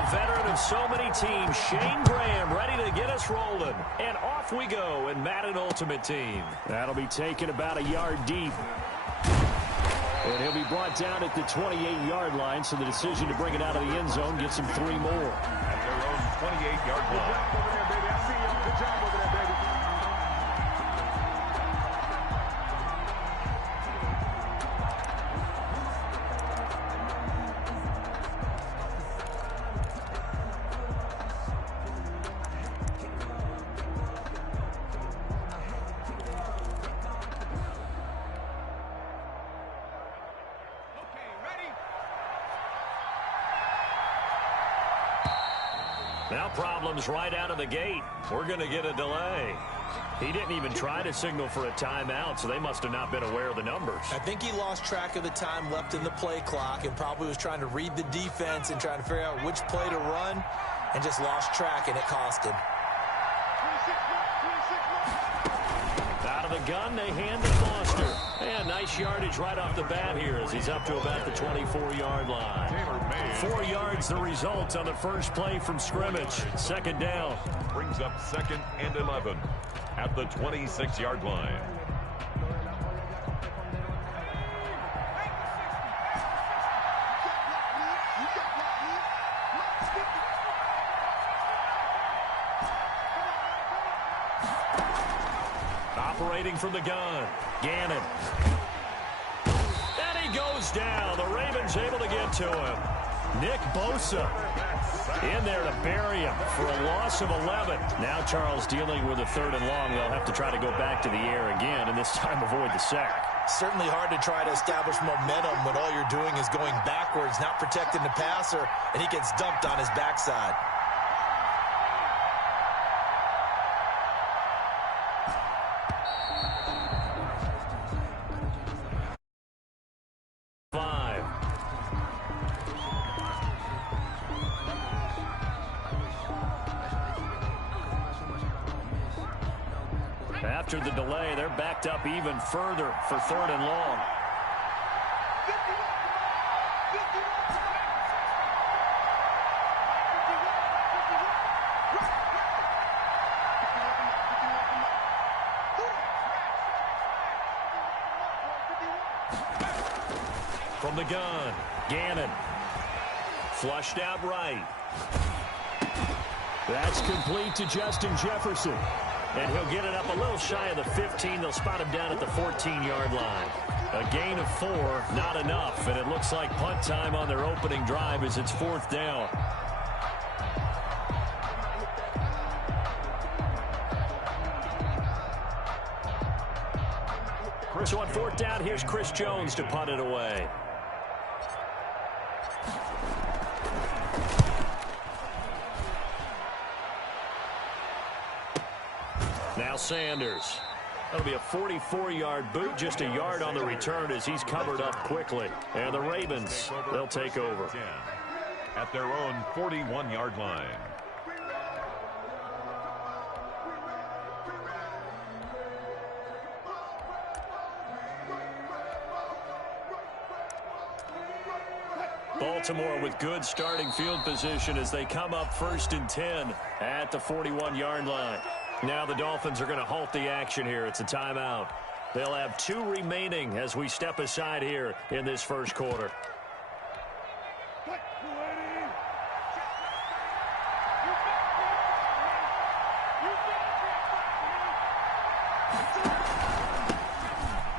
The veteran of so many teams, Shane Graham, ready to get us rolling. And off we go in Madden Ultimate Team. That'll be taken about a yard deep. And he'll be brought down at the 28-yard line, so the decision to bring it out of the end zone gets him 3 more. At their own 28-yard line. Good job over there, baby. I see you. Good job over there, baby. Now problems right out of the gate. We're going to get a delay. He didn't even try to signal for a timeout, so they must have not been aware of the numbers. I think he lost track of the time left in the play clock and probably was trying to read the defense and trying to figure out which play to run and just lost track, and it cost him. Out of the gun, they hand to Foster. And nice yardage right off the bat here as he's up to about the 24-yard line. 4 yards the result on the first play from scrimmage. Second down. Brings up 2nd and 11 at the 26-yard line. Operating from the gun, Gannon. And he goes down. The Ravens able to get to him. Nick Bosa in there to bury him for a loss of 11. Now Charles dealing with a 3rd and long. They'll have to try to go back to the air again, and this time avoid the sack. Certainly hard to try to establish momentum when all you're doing is going backwards, not protecting the passer, and he gets dumped on his backside. After the delay, they're backed up even further for 3rd and long. From the gun, Gannon. Flushed out right. That's complete to Justin Jefferson. And he'll get it up a little shy of the 15. They'll spot him down at the 14-yard line. A gain of 4, not enough. And it looks like punt time on their opening drive as it's 4th down. So on 4th down, here's Chris Jones to punt it away. Now Sanders. That'll be a 44-yard boot, just a yard on the return as he's covered up quickly. And the Ravens, they'll take over. At their own 41-yard line. Baltimore with good starting field position as they come up 1st and 10 at the 41-yard line. Now the Dolphins are going to halt the action here. It's a timeout. They'll have 2 remaining as we step aside here in this first quarter.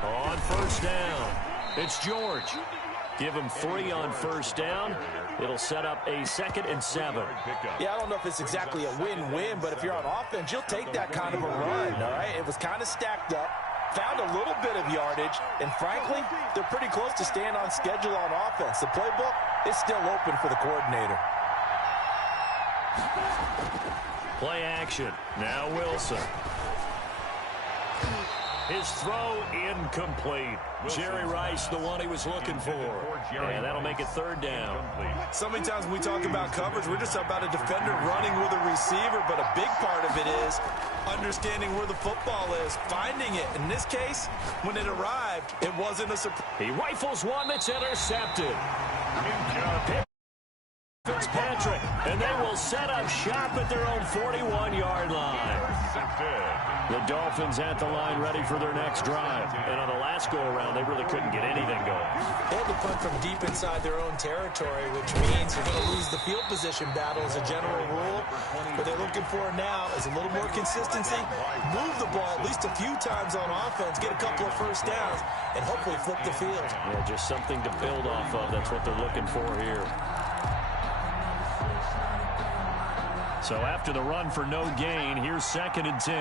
On 1st down, it's George. Give him 3 on 1st down. It'll set up a 2nd and 7. Yeah, I don't know if it's exactly a win-win, but if you're on offense, you'll take that kind of a run, all right? It was kind of stacked up, found a little bit of yardage, and frankly, they're pretty close to staying on schedule on offense. The playbook is still open for the coordinator. Play action. Now Wilson. His throw incomplete. Jerry Rice, the one he was looking for. And that'll make it 3rd down. So many times when we talk about coverage, we're just about a defender running with a receiver, but a big part of it is understanding where the football is, finding it. In this case, when it arrived, it wasn't a surprise. He rifles one that's intercepted. Fitzpatrick, and will set up shop at their own 41-yard line. The Dolphins at the line ready for their next drive. And on the last go-around, they really couldn't get anything going. They had to punt from deep inside their own territory, which means you're going to lose the field position battle as a general rule. What they're looking for now is a little more consistency, move the ball at least a few times on offense, get a couple of first downs, and hopefully flip the field. Yeah, just something to build off of. That's what they're looking for here. So after the run for no gain, here's 2nd and 10.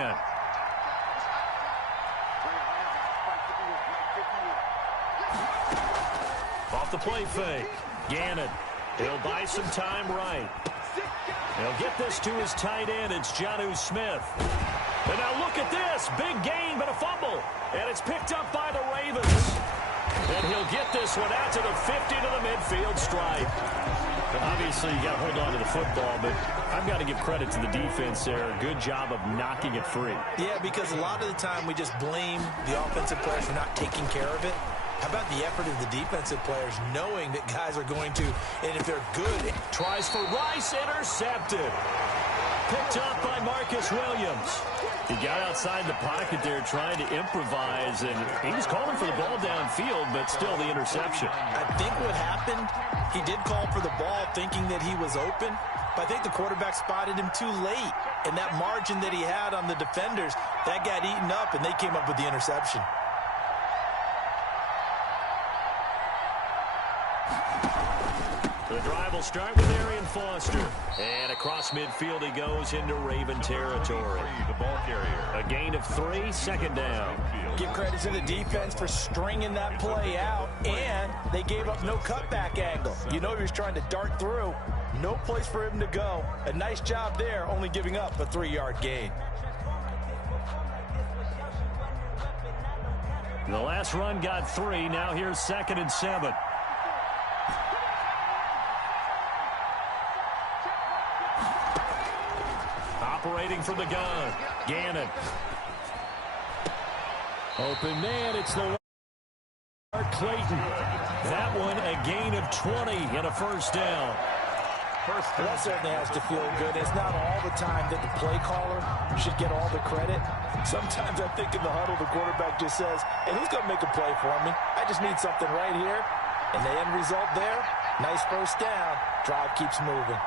Off the play fake. Gannon. He'll buy some time right. He'll get this to his tight end. It's Jonnu Smith. And now look at this. Big gain, but a fumble. And it's picked up by the Ravens. And he'll get this one out to the 50 to the midfield stripe. Obviously, you got to hold on to the football, but I've got to give credit to the defense there. Good job of knocking it free. Yeah, because a lot of the time we just blame the offensive players for not taking care of it. How about the effort of the defensive players knowing that guys are going to, and if they're good. Tries for Rice, intercepted. Picked up by Marcus Williams. He got outside the pocket there trying to improvise, and he was calling for the ball downfield, but still the interception. I think what happened, he did call for the ball thinking that he was open, but I think the quarterback spotted him too late. And that margin that he had on the defenders, that got eaten up, and they came up with the interception. The drive will start with Arian Foster. And across midfield he goes into Raven territory. The ball carrier. A gain of 3, 2nd down. Give credit to the defense for stringing that play out, and they gave up no cutback angle. You know he was trying to dart through. No place for him to go. A nice job there, only giving up a 3-yard gain. The last run got 3. Now here's 2nd and 7. Operating from the gun. Gannon. Open man. It's the Clayton. That one a gain of 20 and a first down. Well, that certainly has to feel good. It's not all the time that the play caller should get all the credit. Sometimes I think in the huddle the quarterback just says, hey, who's going to make a play for me? I just need something right here. And the end result there, nice first down. Drive keeps moving.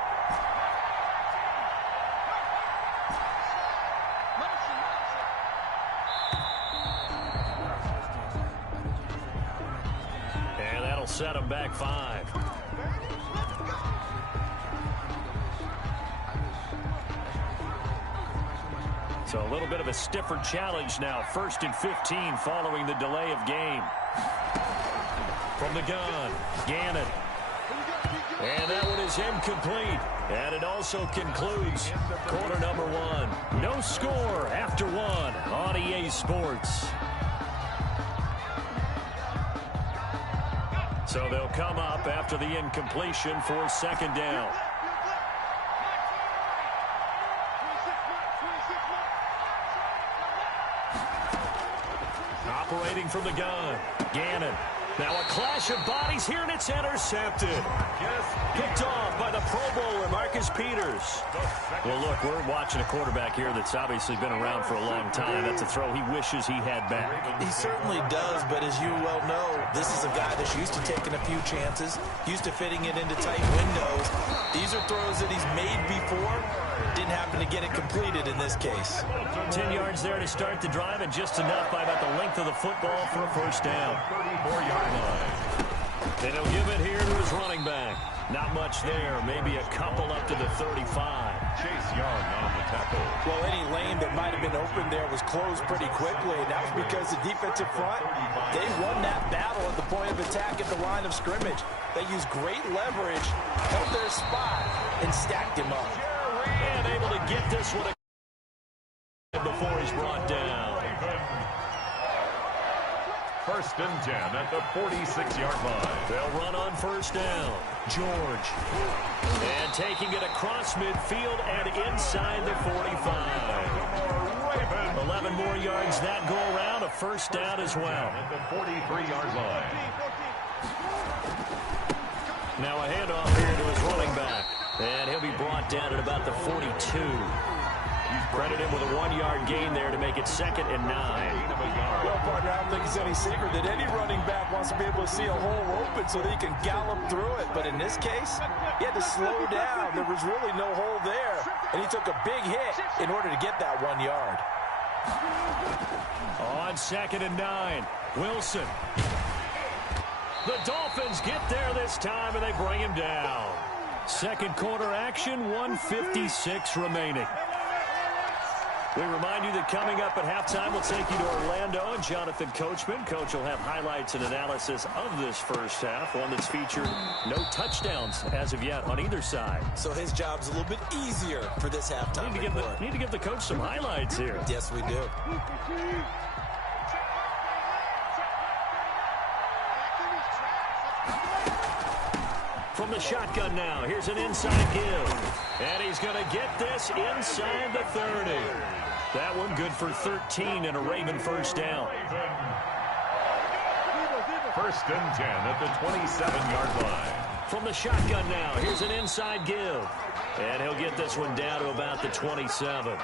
Set him back 5. So a little bit of a stiffer challenge now. 1st and 15 following the delay of game. From the gun, Gannon. And that one is incomplete. And it also concludes quarter number 1. No score after 1 on EA Sports. So they'll come up after the incompletion for 2nd down. Operating from the gun. Gannon. Now a clash of bodies here, and it's intercepted. Picked off by the Pro Bowler, Marcus Peters. Well, look, we're watching a quarterback here that's obviously been around for a long time. That's a throw he wishes he had back. He certainly does, but as you well know, this is a guy that's used to taking a few chances, used to fitting it into tight windows. These are throws that he's made before. Didn't happen to get it completed in this case. 10 yards there to start the drive, and just enough by about the length of the football for a first down. 34-yard line. And he'll give it here to his running back. Not much there, maybe a couple up to the 35. Chase Young on the tackle. Well, any lane that might have been open there was closed pretty quickly, and that was because the defensive front, they won that battle at the point of attack at the line of scrimmage. They used great leverage, held their spot, and stacked him up. And able to get this one before he's brought down. 1st and 10 at the 46-yard line. They'll run on 1st down. George. And taking it across midfield and inside the 45. 11 more yards that go around. A first down as well. At the 43-yard line. Now a handoff here to his running back. And he'll be brought down at about the 42. Credit him with a 1-yard gain there to make it 2nd and 9. Well, partner, I don't think it's any secret that any running back wants to be able to see a hole open so that he can gallop through it. But in this case, he had to slow down. There was really no hole there. And he took a big hit in order to get that 1 yard. On 2nd and 9, Wilson. The Dolphins get there this time, and they bring him down. Second quarter action, 1:56 remaining. We remind you that coming up at halftime, we'll take you to Orlando and Jonathan Coachman. Coach will have highlights and analysis of this first half, one that's featured no touchdowns as of yet on either side. So his job's a little bit easier for this halftime report. Need to give the coach some highlights here. Yes, we do. From the shotgun now, here's an inside give. And he's going to get this inside the 30. That one good for 13 and a Raven first down. 1st and 10 at the 27-yard line. From the shotgun now, here's an inside give. And he'll get this one down to about the 27.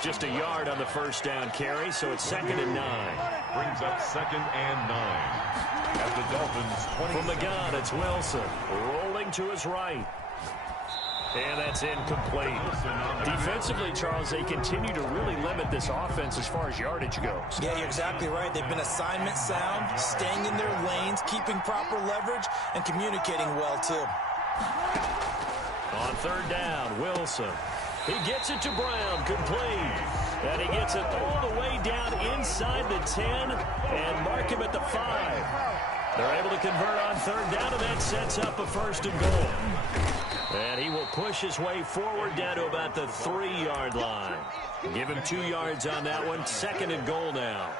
Just a yard on the first down carry, so it's 2nd and 9. Brings up 2nd and 9. At the Dolphins 20. From the gun, it's Wilson. Rolling to his right. And that's incomplete. Defensively, Charles, they continue to really limit this offense as far as yardage goes. Yeah, you're exactly right. They've been assignment sound, staying in their lanes, keeping proper leverage, and communicating well, too. On 3rd down, Wilson. He gets it to Brown, complete. And he gets it all the way down inside the 10 and mark him at the 5. They're able to convert on 3rd down, and that sets up a 1st and goal. And he will push his way forward down to about the 3-yard line. Give him 2 yards on that one. 2nd and goal now.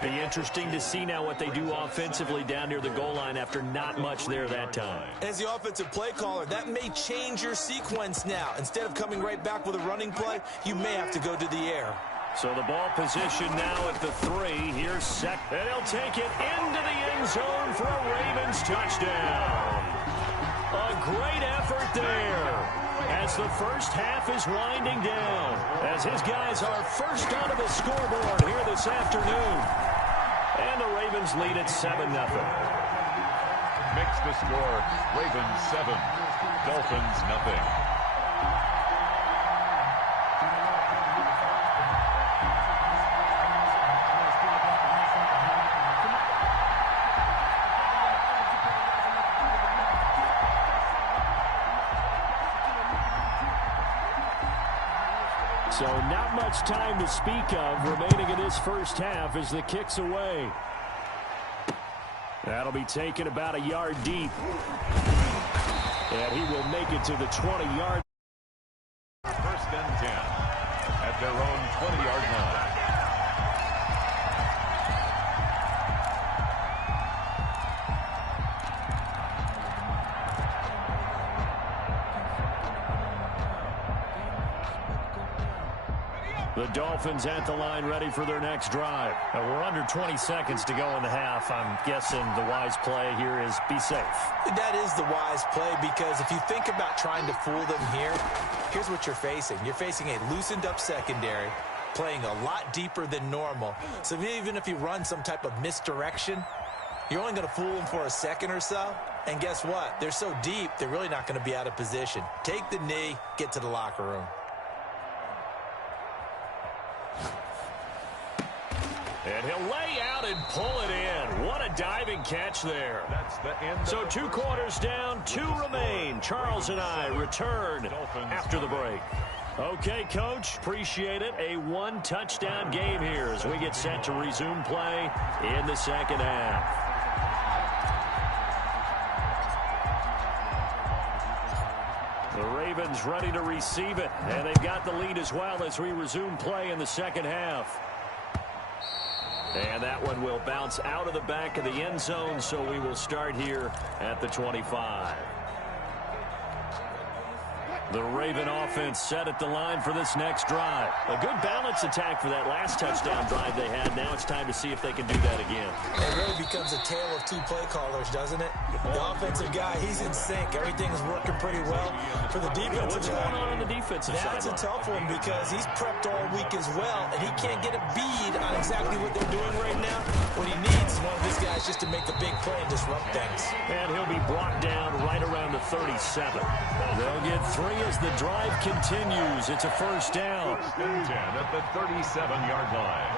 Be interesting to see now what they do offensively down near the goal line after not much there that time. As the offensive play caller, that may change your sequence now. Instead of coming right back with a running play, you may have to go to the air. So the ball position now at the 3. Here's Sek. And he'll take it into the end zone for a Ravens touchdown. A great effort there as the first half is winding down, as his guys are first onto the scoreboard here this afternoon. And the Ravens lead at 7-0. Makes the score Ravens 7, Dolphins nothing. So not much time to speak of remaining in this first half as the kick's away. That'll be taken about a yard deep. And he will make it to the 20-yard. 1st and 10 at their own 20-yard line. The Dolphins at the line ready for their next drive. Now we're under 20 seconds to go in the half. I'm guessing the wise play here is be safe. That is the wise play, because if you think about trying to fool them here, here's what you're facing. You're facing a loosened up secondary, playing a lot deeper than normal. So even if you run some type of misdirection, you're only going to fool them for a second or so. And guess what? They're so deep, they're really not going to be out of position. Take the knee, get to the locker room. And he'll lay out and pull it in. What a diving catch there. That's the end. So 2 quarters down, 2 remain. Charles and I return after the break. Okay, Coach, appreciate it. A 1-touchdown game here as we get set to resume play in the second half. The Ravens ready to receive it, and they've got the lead as well as we resume play in the second half. And that one will bounce out of the back of the end zone, so we will start here at the 25. The Raven offense set at the line for this next drive. A good balance attack for that last touchdown drive they had. Now it's time to see if they can do that again. It really becomes a tale of two play callers, doesn't it? The offensive guy, he's in sync. Everything's working pretty well. For the defensive What's going on the defensive side? That's a tough one because he's prepped all week as well, and he can't get a bead on exactly what they're doing right now. What he needs is one of these guys just to make a big play and disrupt things. And he'll be brought down right around the 37. They'll get 3 as the drive continues. It's a first down. First and 10 at the 37-yard line.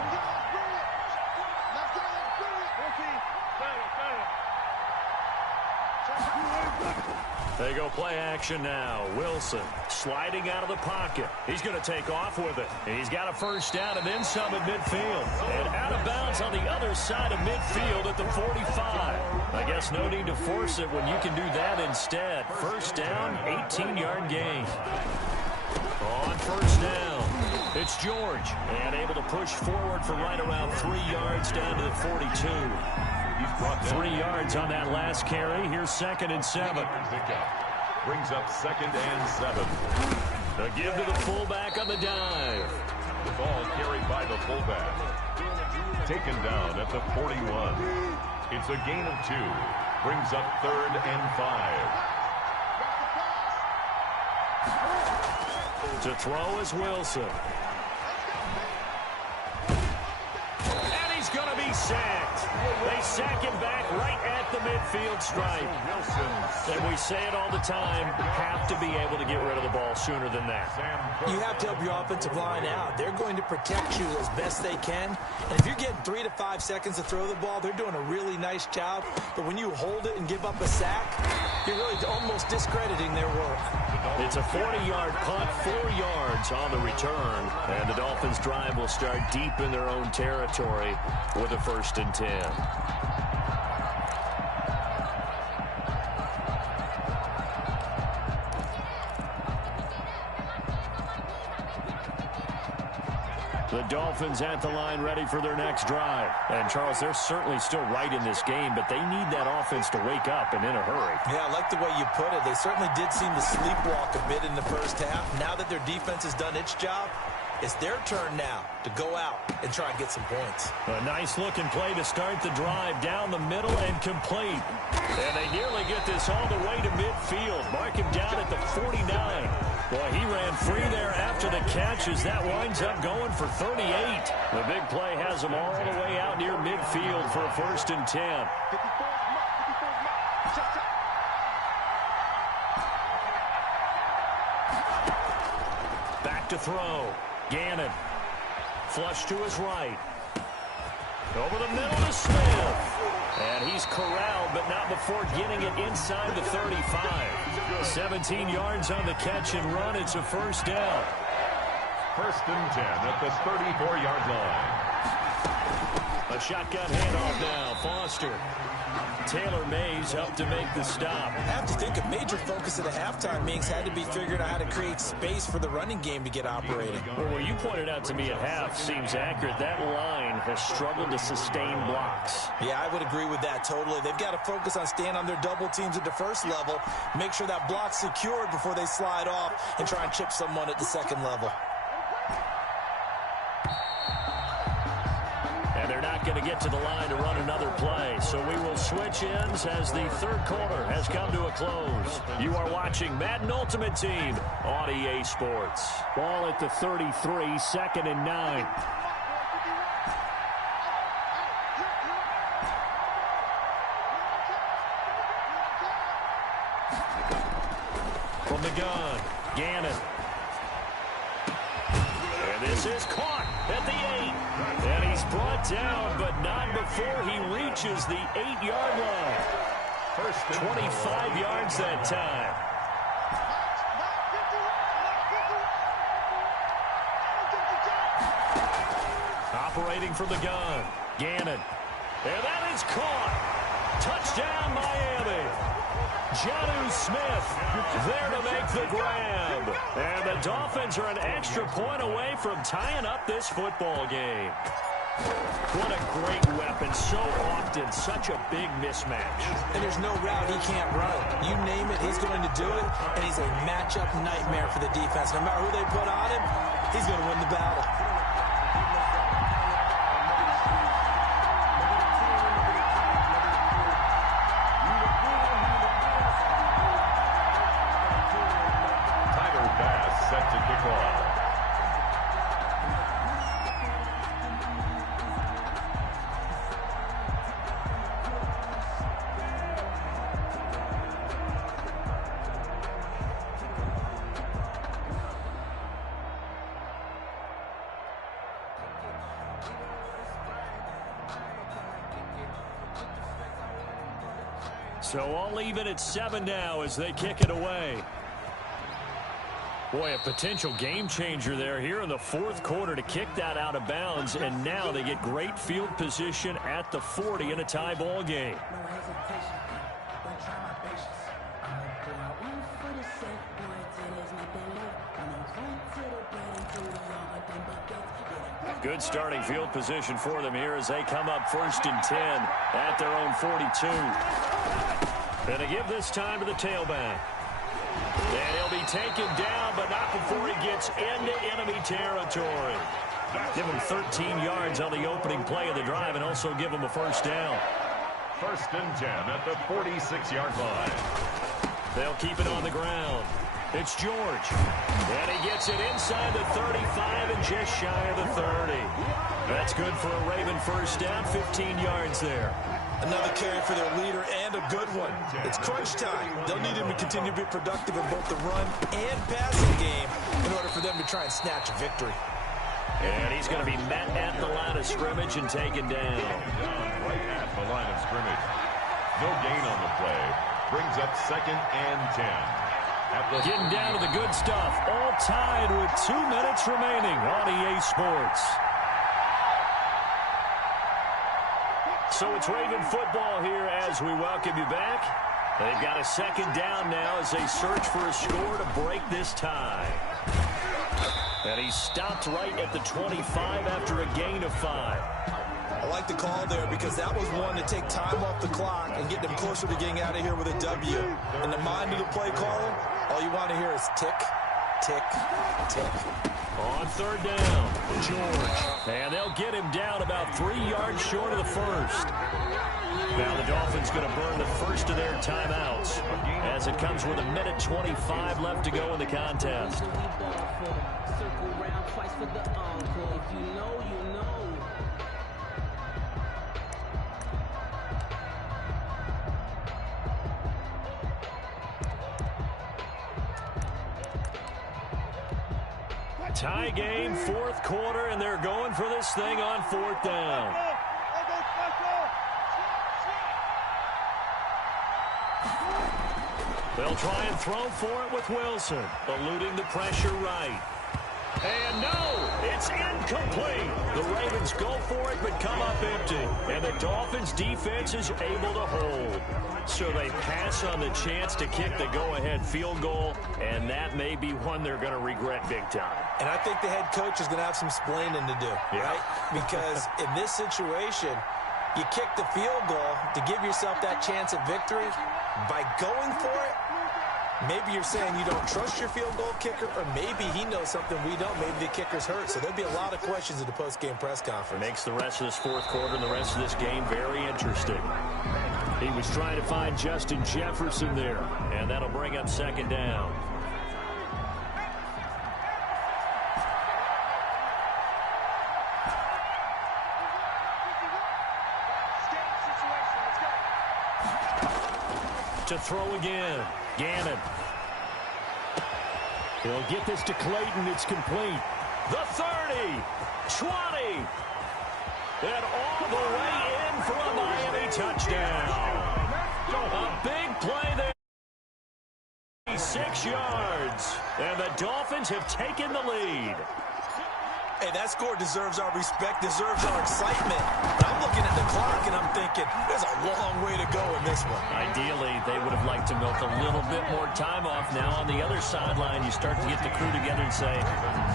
They go play action now. Wilson sliding out of the pocket. He's going to take off with it. He's got a first down and then some at midfield. And out of bounds on the other side of midfield at the 45. I guess no need to force it when you can do that instead. First down, 18-yard gain. On first down, it's George. And able to push forward for right around 3 yards down to the 42. 3 yards on that last carry. Here's 2nd and 7. Brings up 2nd and 7. A give to the fullback on the dive. The ball carried by the fullback. Taken down at the 41. It's a gain of 2. Brings up 3rd and 5. To throw is Wilson. And he's going to be sacked. They sack him back right at the midfield stripe. And we say it all the time, have to be able to get rid of the ball sooner than that. You have to help your offensive line out. They're going to protect you as best they can. And if you're getting 3 to 5 seconds to throw the ball, they're doing a really nice job. But when you hold it and give up a sack, you're really almost discrediting their work. It's a 40-yard punt, 4 yards on the return. And the Dolphins' drive will start deep in their own territory with a 1st and 10. The Dolphins at the line ready for their next drive. And, Charles, they're certainly still right in this game, but they need that offense to wake up and in a hurry. Yeah, I like the way you put it. They certainly did seem to sleepwalk a bit in the first half. Now that their defense has done its job, it's their turn now to go out and try and get some points. A nice-looking play to start the drive down the middle and complete. And they nearly get this all the way to midfield. Mark him down at the 49. Boy, he ran free there after the catch as that winds up going for 38. The big play has him all the way out near midfield for a 1st and 10. Back to throw. Gannon. Flush to his right. Over the middle to Smith. And he's corralled, but not before getting it inside the 35. 17 yards on the catch and run. It's a first down. 1st and 10 at the 34-yard line. A shotgun handoff now. Foster. Taylor Mays up to make the stop. I have to think a major focus of the halftime meetings had to be figuring out how to create space for the running game to get operating. Well, what you pointed out to me at half seems accurate. That line has struggled to sustain blocks. Yeah, I would agree with that totally. They've got to focus on staying on their double teams at the first level, make sure that block's secured before they slide off and try and chip someone at the second level. They're not going to get to the line to run another play. So we will switch ends as the third quarter has come to a close. You are watching Madden Ultimate Team on EA Sports. Ball at the 33, 2nd and 9. From the gun, Gannon. And this is caught at the 8. And he's brought down, but not before he reaches the 8-yard line. 25 yards that time. Operating from the gun, Gannon. And that is caught. Touchdown, Miami. Jonnu Smith there to make the grab. And the Dolphins are an extra point away from tying up this football game. What a great weapon. So often, such a big mismatch. And there's no route he can't run. You name it, he's going to do it, and he's a matchup nightmare for the defense. No matter who they put on him, he's going to win the battle. Set to kick off. So all even at 7 now as they kick it away. Boy, a potential game changer there here in the fourth quarter to kick that out of bounds, and now they get great field position at the 40 in a tie ball game. Good starting field position for them here as they come up 1st and 10 at their own 42. And they give this time to the tailback. And he'll be taken down, but not before he gets into enemy territory. Give him 13 yards on the opening play of the drive and also give him a first down. 1st and 10 at the 46-yard line. They'll keep it on the ground. It's George. And he gets it inside the 35 and just shy of the 30. That's good for a Raven first down, 15 yards there. Another carry for their leader and a good one. It's crunch time. They'll need him to continue to be productive in both the run and passing game in order for them to try and snatch a victory. And he's going to be met at the line of scrimmage and taken down. Right at the line of scrimmage. No gain on the play. Brings up 2nd and 10. Getting down to the good stuff. All tied with 2 minutes remaining on EA Sports. So it's Raven football here as we welcome you back. They've got a 2nd down now as they search for a score to break this tie. And he stopped right at the 25 after a gain of 5. I like the call there because that was one to take time off the clock and get them closer to getting out of here with a W. In the mind of the play caller, all you want to hear is tick, tick, tick. On 3rd down, George. And they'll get him down about 3 yards short of the first. Now the Dolphins going to burn the first of their timeouts as it comes with 1:25 left to go in the contest. Tie game, 4th quarter, and they're going for this thing on 4th down. They'll try and throw for it with Wilson, eluding the pressure right. And no, it's incomplete. The Ravens go for it but come up empty. And the Dolphins defense is able to hold. So they pass on the chance to kick the go-ahead field goal, and that may be one they're going to regret big time. And I think the head coach is going to have some explaining to do, right? Because in this situation, you kick the field goal to give yourself that chance at victory. By going for it, maybe you're saying you don't trust your field goal kicker, or maybe he knows something we don't. Maybe the kicker's hurt. So there'll be a lot of questions at the post-game press conference. Makes the rest of this 4th quarter and the rest of this game very interesting. He was trying to find Justin Jefferson there, and that'll bring up 2nd down. To throw again, Gannon. He'll get this to Clayton. It's complete. The 30, 20, and all the way in for a Miami touchdown. A big play there. 6 yards, and the Dolphins have taken the lead. Hey, that score deserves our respect, deserves our excitement. But I'm looking at the clock, and I'm thinking, there's a long way to go in this one. Ideally, they would have liked to milk a little bit more time off. Now on the other sideline, you start to get the crew together and say,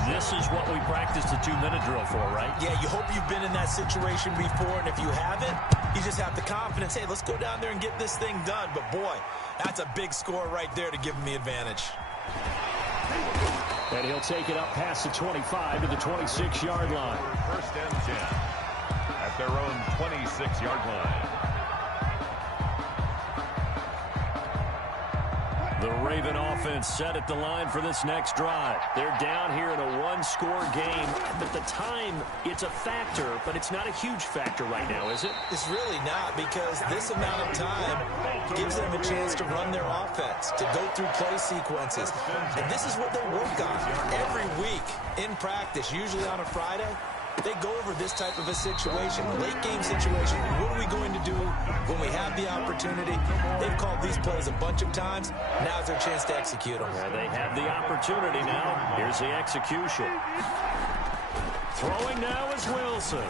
this is what we practiced the 2-minute drill for, right? Yeah, you hope you've been in that situation before, and if you haven't, you just have the confidence, hey, let's go down there and get this thing done. But, boy, that's a big score right there to give them the advantage. And he'll take it up past the 25 to the 26-yard line. First and 10 at their own 26-yard line. The Raven offense set at the line for this next drive. They're down here in a one-score game. At the time, it's a factor, but it's not a huge factor right now, is it? It's really not, because this amount of time gives them a chance to run their offense, to go through play sequences. And this is what they work on every week in practice, usually on a Friday. They go over this type of a situation, late game situation. What are we going to do when we have the opportunity? They've called these plays a bunch of times. Now's their chance to execute them. Yeah, they have the opportunity now. Here's the execution. Throwing now is Wilson.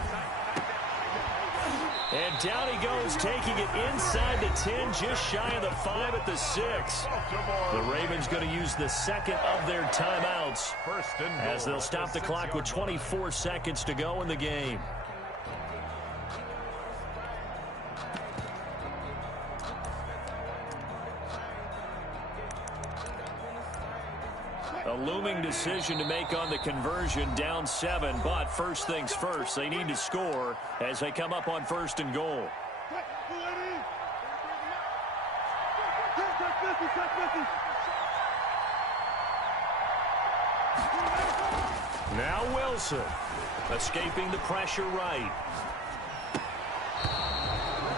And down he goes, taking it inside the 10, just shy of the 5 at the 6. The Ravens going to use the second of their timeouts as they'll stop the clock with 24 seconds to go in the game. A looming decision to make on the conversion, down 7, but first things first, they need to score as they come up on first and goal. Now Wilson, escaping the pressure right.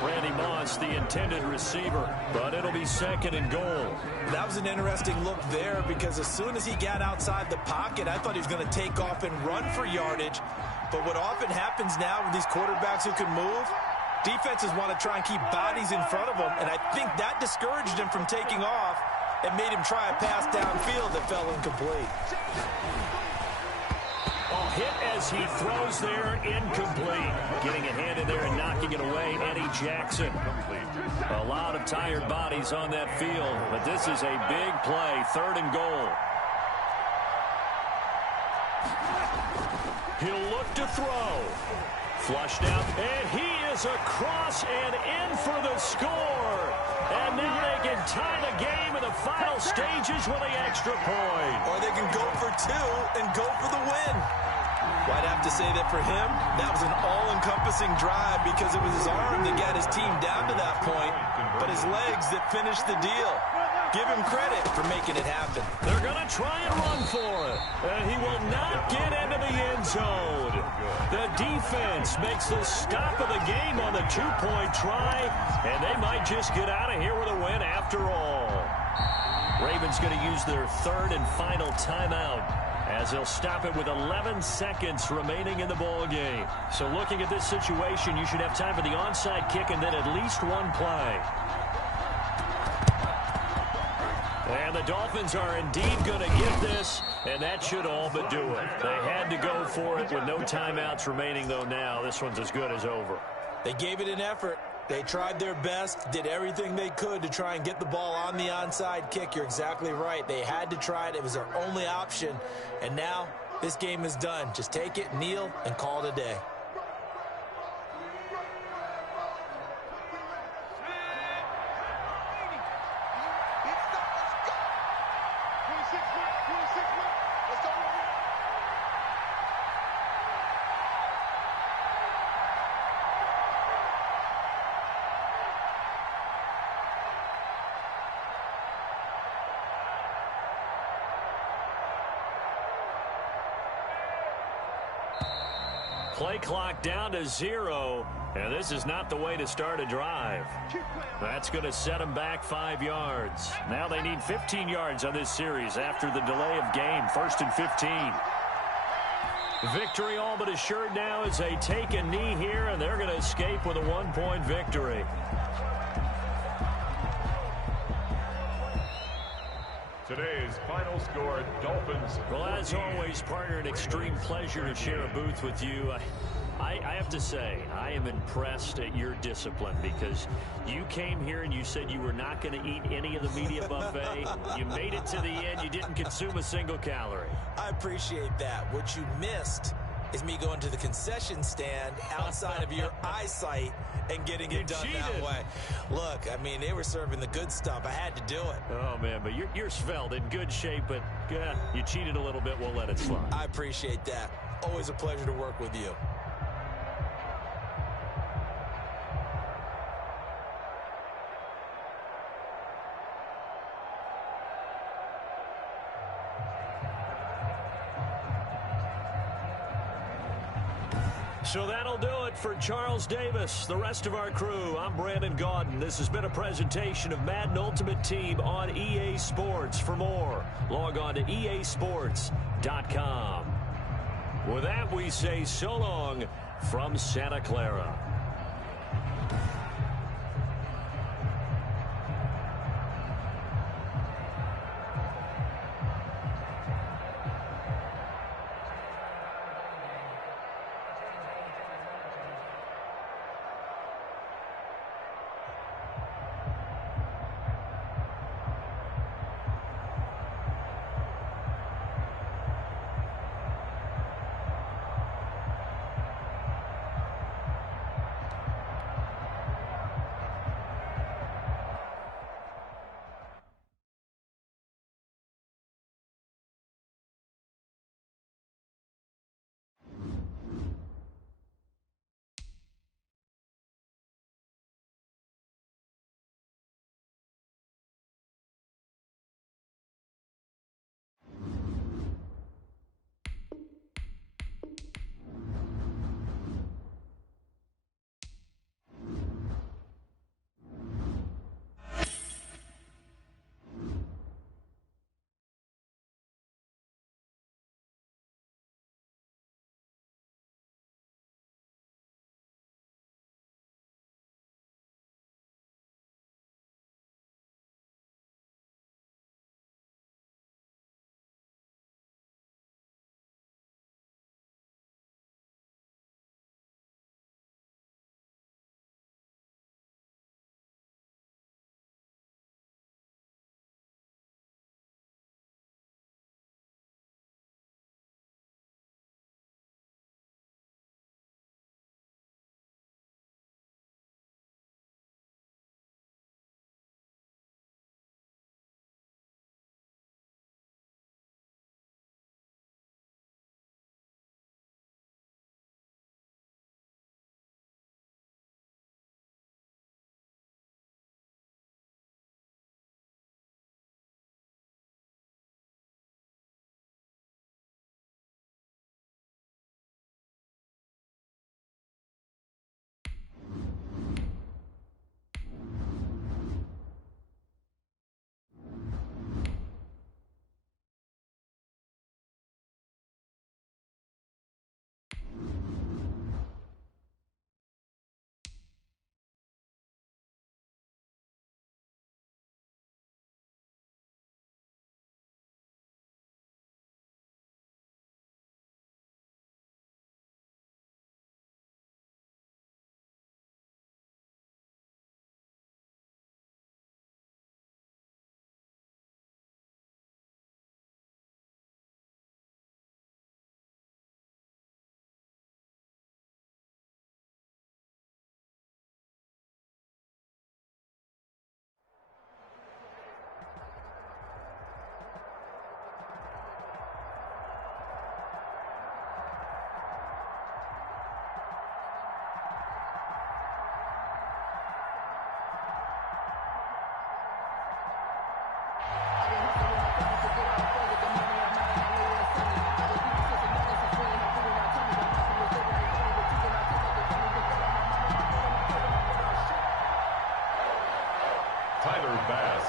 Randy Moss, the intended receiver, but it'll be second and goal. That was an interesting look there, because as soon as he got outside the pocket, I thought he was going to take off and run for yardage. But what often happens now with these quarterbacks who can move, defenses want to try and keep bodies in front of them, and I think that discouraged him from taking off and made him try a pass downfield that fell incomplete. Hit as he throws there, incomplete. Getting a hand in there and knocking it away, Eddie Jackson. A lot of tired bodies on that field, but this is a big play, third and goal. He'll look to throw. Flushed out, and he is across and in for the score. And now they can tie the game in the final stages with the extra point. Or they can go for 2 and go for the win. Well, I'd have to say that for him, that was an all-encompassing drive, because it was his arm that got his team down to that point, but his legs that finished the deal. Give him credit for making it happen. They're going to try and run for it, and he will not get into the end zone. The defense makes the stop of the game on the 2-point try, and they might just get out of here with a win after all. Ravens going to use their third and final timeout, as they'll stop it with 11 seconds remaining in the ball game. So looking at this situation, you should have time for the onside kick and then at least one play. And the Dolphins are indeed going to get this, and that should all but do it. They had to go for it with no timeouts remaining, though now this one's as good as over. They gave it an effort. They tried their best, did everything they could to try and get the ball on the onside kick. You're exactly right. They had to try it. It was their only option. And now this game is done. Just take it, kneel, and call it a day. Play clock down to 0, and this is not the way to start a drive. That's going to set them back 5 yards. Now they need 15 yards on this series after the delay of game. 1st and 15. Victory all but assured now as they take a knee here, and they're going to escape with a 1-point victory. Today's final score, Dolphins. Well, as always, partner, an extreme pleasure to share a booth with you. I have to say, I am impressed at your discipline because you came here and you said you were not going to eat any of the media buffet. You made it to the end. You didn't consume a single calorie. I appreciate that. What you missed is me going to the concession stand outside of your eyesight and getting it done that way. Look, I mean, they were serving the good stuff. I had to do it. Oh, man, but you're svelte, in good shape, but you cheated a little bit. We'll let it slide. I appreciate that. Always a pleasure to work with you. So that'll do it for Charles Davis, the rest of our crew. I'm Brandon Gaudin. This has been a presentation of Madden Ultimate Team on EA Sports. For more, log on to easports.com. With that, we say so long from Santa Clara.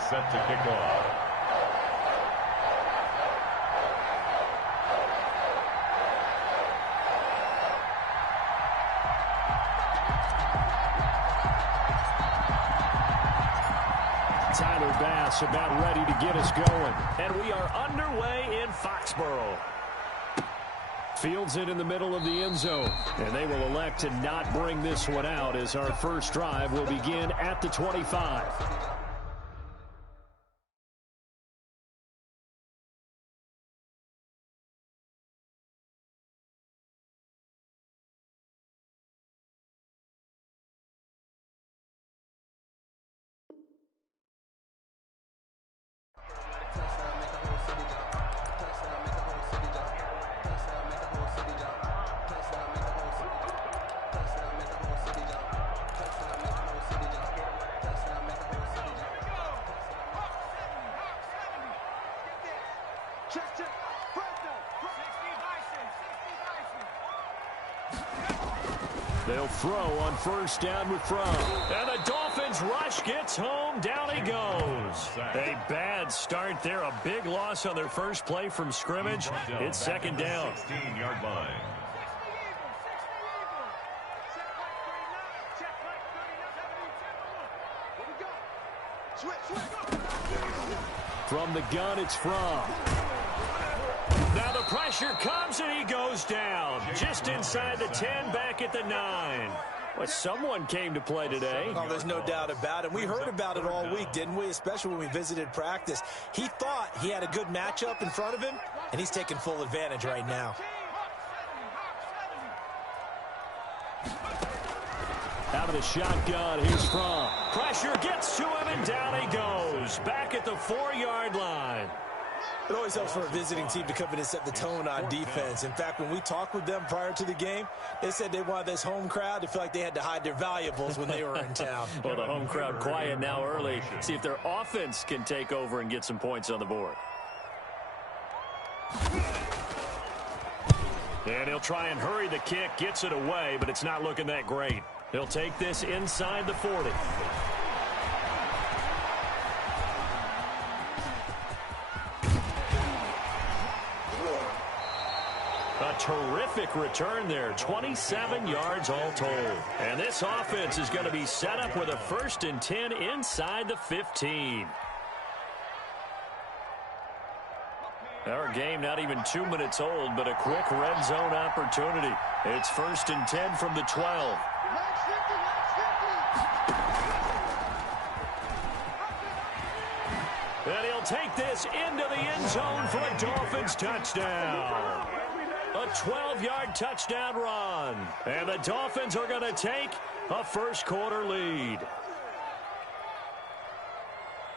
Set to kick off. Tyler Bass pass about ready to get us going. And we are underway in Foxborough. Fields it in the middle of the end zone. And they will elect to not bring this one out as our first drive will begin at the 25. They'll throw on first down with Fromm. And the Dolphins rush gets home. Down he goes. A bad start there. A big loss on their first play from scrimmage. It's second down. 16-yard line. From the gun, it's Fromm. Now the pressure comes and he goes down. Just inside the 10, back at the 9. Well, someone came to play today. Oh, there's no doubt about it. We heard about it all week, didn't we? Especially when we visited practice. He thought he had a good matchup in front of him, and he's taking full advantage right now. Out of the shotgun, here's Fromm. Pressure gets to him, and down he goes. Back at the 4-yard line. It always helps for a visiting team to come in and set the tone on defense. In fact, when we talked with them prior to the game, they said they wanted this home crowd to feel like they had to hide their valuables when they were in town. Well, the home crowd quiet now early. See if their offense can take over and get some points on the board. And he'll try and hurry the kick, gets it away, but it's not looking that great. He'll take this inside the 40. A terrific return there. 27 yards all told. And this offense is going to be set up with a 1st and 10 inside the 15. Our game not even 2 minutes old, but a quick red zone opportunity. It's 1st and 10 from the 12. And he'll take this into the end zone for a Dolphins touchdown. A 12-yard touchdown run. And the Dolphins are going to take a first-quarter lead.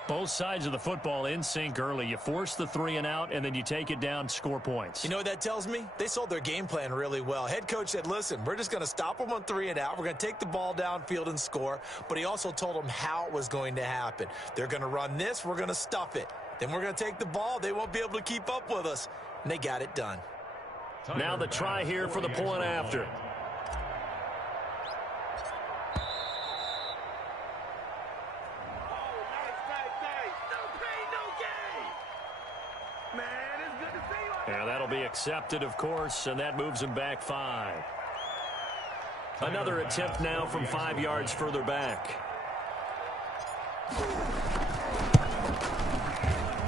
Both sides of the football in sync early. You force the 3 and out, and then you take it down, score points. You know what that tells me? They sold their game plan really well. Head coach said, listen, we're just going to stop them on 3 and out. We're going to take the ball downfield and score. But he also told them how it was going to happen. They're going to run this. We're going to stuff it. Then we're going to take the ball. They won't be able to keep up with us. And they got it done. Now the try here for the point after. And that'll be accepted, of course, and that moves him back 5. Another attempt now from 5 yards further back.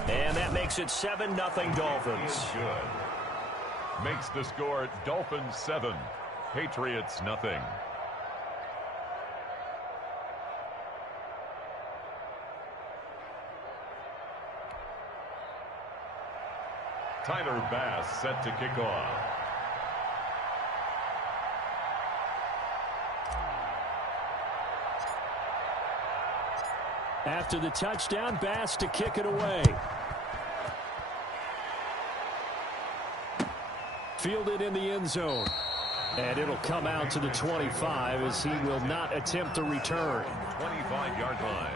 And that makes it 7-0 Dolphins. Good. Makes the score Dolphins 7, Patriots nothing. Tyler Bass set to kick off. After the touchdown, Bass to kick it away. Fielded in the end zone. And it'll come out to the 25 as he will not attempt to return. 25-yard line.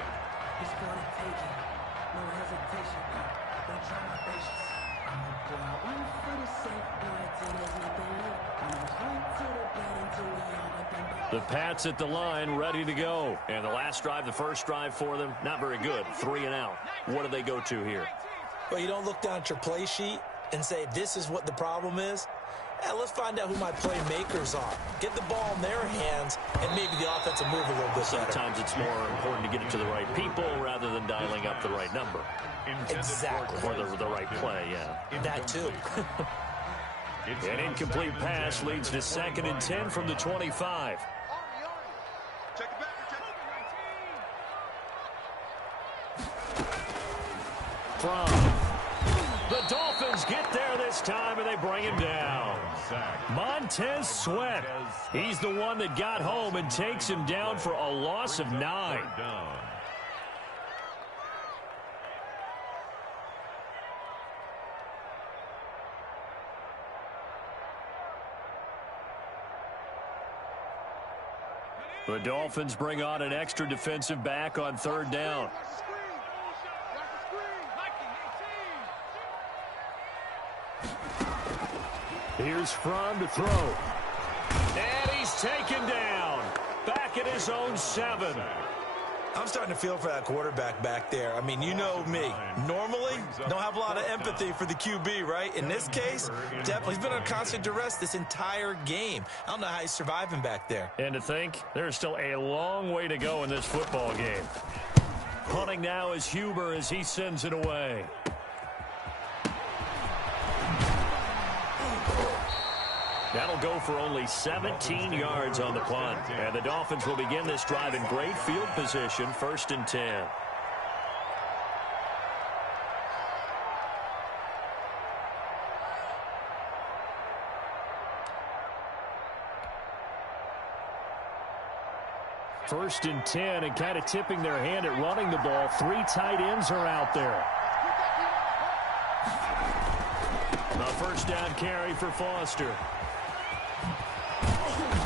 The Pats at the line, ready to go. And the last drive, the first drive for them, not very good. 3 and out. What do they go to here? Well, you don't look down at your play sheet and say, this is what the problem is. let's find out who my playmakers are. Get the ball in their hands, and maybe the offense will move a little bit better. Sometimes it's more important to get it to the right people rather than dialing up the right number. Exactly. Or the right play, yeah. That too. An incomplete pass leads to 2nd and 10 from the 25. The Dolphins get there this time, and they bring him down. Montez Sweat. He's the one that got home and takes him down for a loss of 9. The Dolphins bring on an extra defensive back on 3rd down. Here's Fromm to throw. And he's taken down. Back at his own 7. I'm starting to feel for that quarterback back there. I mean, you know me. Normally, don't have a lot of empathy for the QB, right? In this case, definitely. He's been on constant duress this entire game. I don't know how he's surviving back there. And to think, there's still a long way to go in this football game. Punting now is Huber as he sends it away. That'll go for only 17 yards on the punt. And the Dolphins will begin this drive in great field position, 1st and 10. First and 10, and kind of tipping their hand at running the ball. 3 tight ends are out there. A 1st down carry for Foster.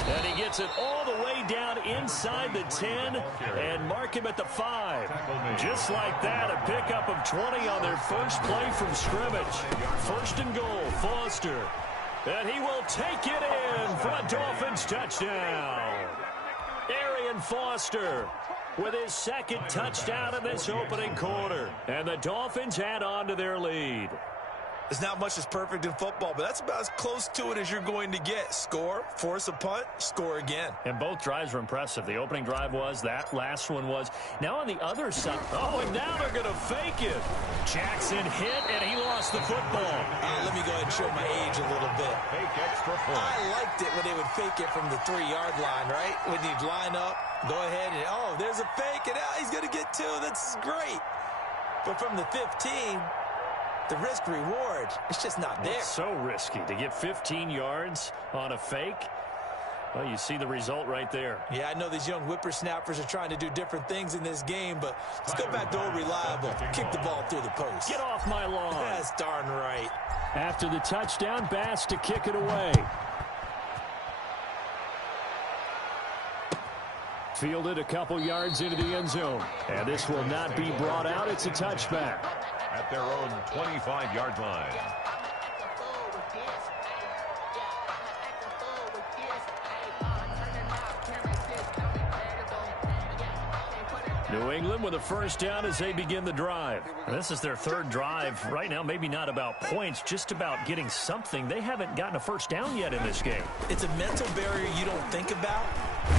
And he gets it all the way down inside the 10 and mark him at the 5. Just like that, a pickup of 20 on their first play from scrimmage. 1st and goal, Foster. And he will take it in for a Dolphins touchdown. Arian Foster with his 2nd touchdown in this opening quarter. And the Dolphins add on to their lead. There's not much that's perfect in football, but that's about as close to it as you're going to get. Score, force a punt, score again. And both drives were impressive. The opening drive was, that last one was. Now on the other side, and now they're going to fake it. Jackson hit, and he lost the football. Let me go ahead and show my age a little bit. Fake extra point. I liked it when they would fake it from the 3-yard line, right? When you'd line up, go ahead and, there's a fake, and he's going to get 2. That's great. But from the 15... the risk-reward, it's just not there. It's so risky to get 15 yards on a fake. Well, you see the result right there. Yeah, I know these young whippersnappers are trying to do different things in this game, but let's go back to old reliable. Kick the ball through the post. Get off my lawn. That's darn right. After the touchdown, Bass to kick it away. Fielded a couple yards into the end zone. And this will not be brought out. It's a touchback. At their own 25-yard line. New England with a 1st down as they begin the drive. And this is their 3rd drive. Right now, maybe not about points, just about getting something. They haven't gotten a 1st down yet in this game. It's a mental barrier you don't think about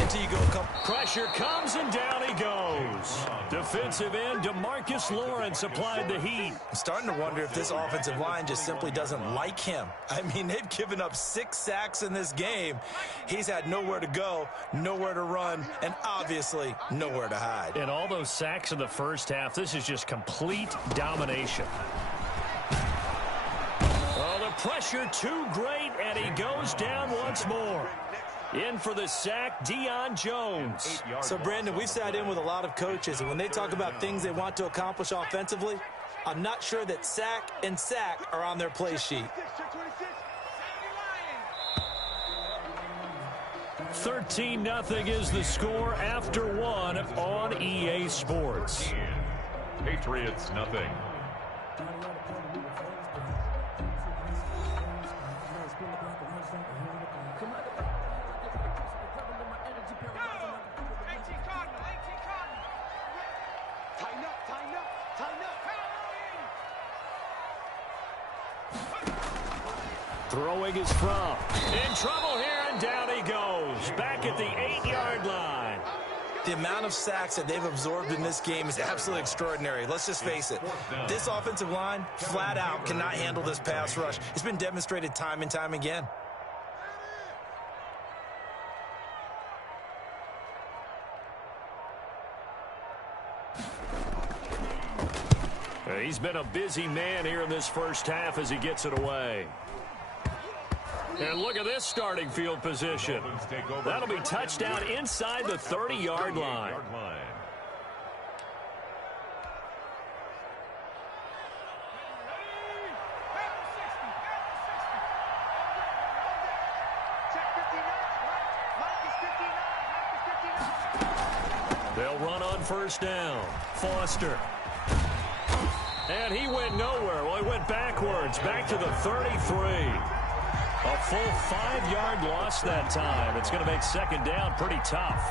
until you go a couple. Pressure comes, and down he goes. Defensive end DeMarcus Lawrence applied the heat. I'm starting to wonder if this offensive line just simply doesn't like him. I mean, they've given up 6 sacks in this game. He's had nowhere to go, nowhere to run, and obviously nowhere to hide. And all those sacks in the first half, this is just complete domination. Oh, the pressure too great, and he goes down once more. In for the sack, Deion Jones. So, Brandon, we've sat in with a lot of coaches, and when they talk about things they want to accomplish offensively, I'm not sure that sack and sack are on their play sheet. 13-0 is the score after 1 on EA Sports. Patriots, nothing. Throwing is from. In trouble here, and down he goes. Back at the 8-yard line. The amount of sacks that they've absorbed in this game is absolutely extraordinary. Let's just face it. This offensive line, flat out, cannot handle this pass rush. It's been demonstrated time and time again. He's been a busy man here in this first half as he gets it away. And look at this starting field position. That'll be touchdown inside the 30-yard line. They'll run on first down. Foster. And he went nowhere. Well, he went backwards, back to the 33. A full 5-yard loss that time. It's going to make second down pretty tough.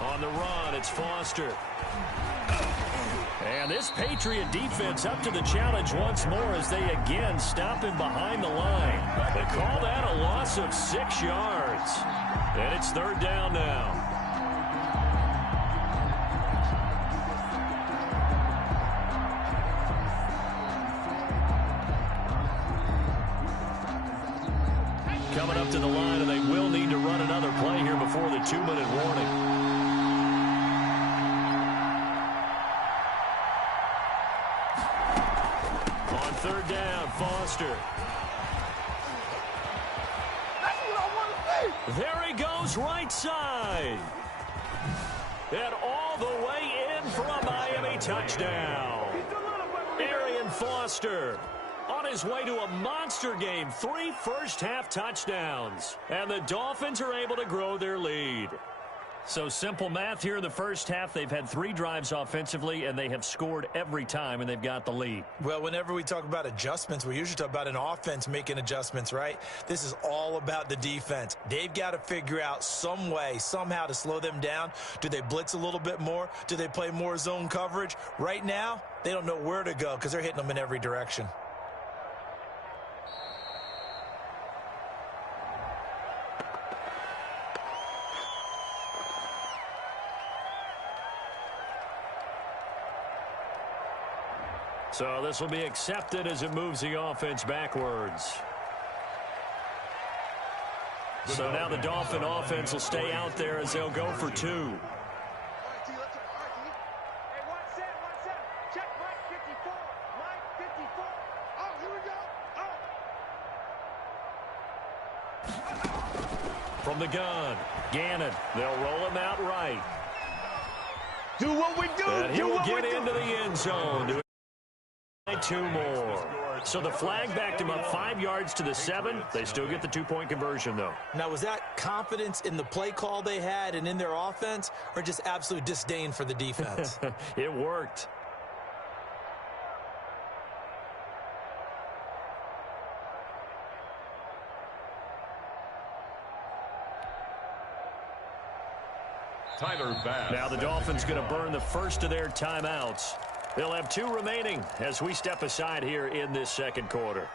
On the run, it's Foster. And this Patriot defense up to the challenge once more as they again stop him behind the line. They call that a loss of 6 yards. And it's third down now. Coming up to the line, and they will need to run another play here before the 2-minute warning. Third down, Foster. That's what I want to see. There he goes, right side. And all the way in for a Miami touchdown. Arian Foster on his way to a monster game. 3 first-half touchdowns. And the Dolphins are able to grow their lead. So simple math here in the first half. They've had 3 drives offensively, and they have scored every time, and they've got the lead. Well, whenever we talk about adjustments, we usually talk about an offense making adjustments, right? This is all about the defense. They've got to figure out some way, somehow to slow them down. Do they blitz a little bit more? Do they play more zone coverage? Right now, they don't know where to go because they're hitting them in every direction. So this will be accepted as it moves the offense backwards. So now the Dolphin offense will stay out there as they'll go for 2. From the gun, Gannon. They'll roll him out right. Do what we do. And he will get into the end zone. 2 more. So the flag backed him up 5 yards to the 7. They still get the 2-point conversion, though. Now, was that confidence in the play call they had and in their offense, or just absolute disdain for the defense? It worked. Tyler Bass. Now the Dolphins going to burn the first of their timeouts. They'll have 2 remaining as we step aside here in this second quarter.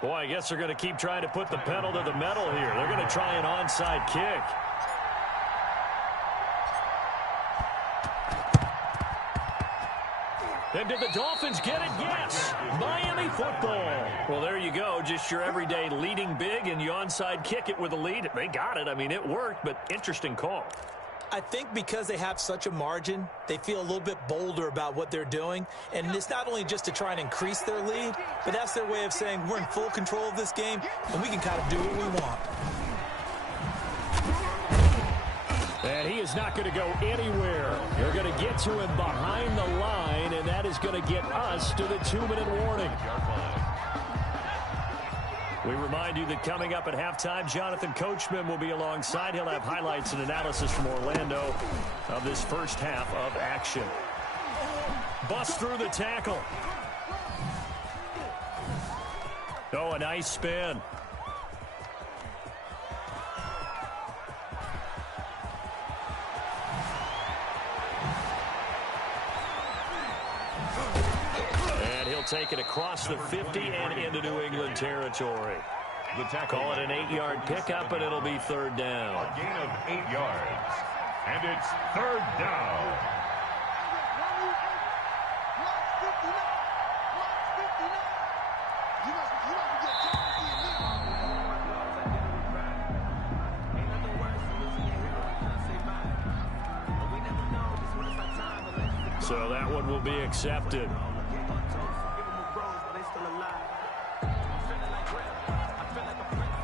Boy, I guess they're going to keep trying to put the pedal to the metal here. They're going to try an onside kick. And did the Dolphins get it? Yes. Miami football. Well, there you go. Just your everyday leading big, and you onside kick it with a lead. They got it. I mean, it worked, but interesting call. I think because they have such a margin, they feel a little bit bolder about what they're doing. And it's not only just to try and increase their lead, but that's their way of saying we're in full control of this game, and we can kind of do what we want. And he is not going to go anywhere. They're going to get to him behind the line, and that is going to get us to the 2-minute warning. We remind you that coming up at halftime, Jonathan Coachman will be alongside. He'll have highlights and analysis from Orlando of this first half of action. Bust through the tackle. Oh, a nice spin. And he'll take it across the 50 and into New England territory. Call it an 8-yard pickup, and it'll be third down. A gain of 8 yards. And it's third down. So that one will be accepted.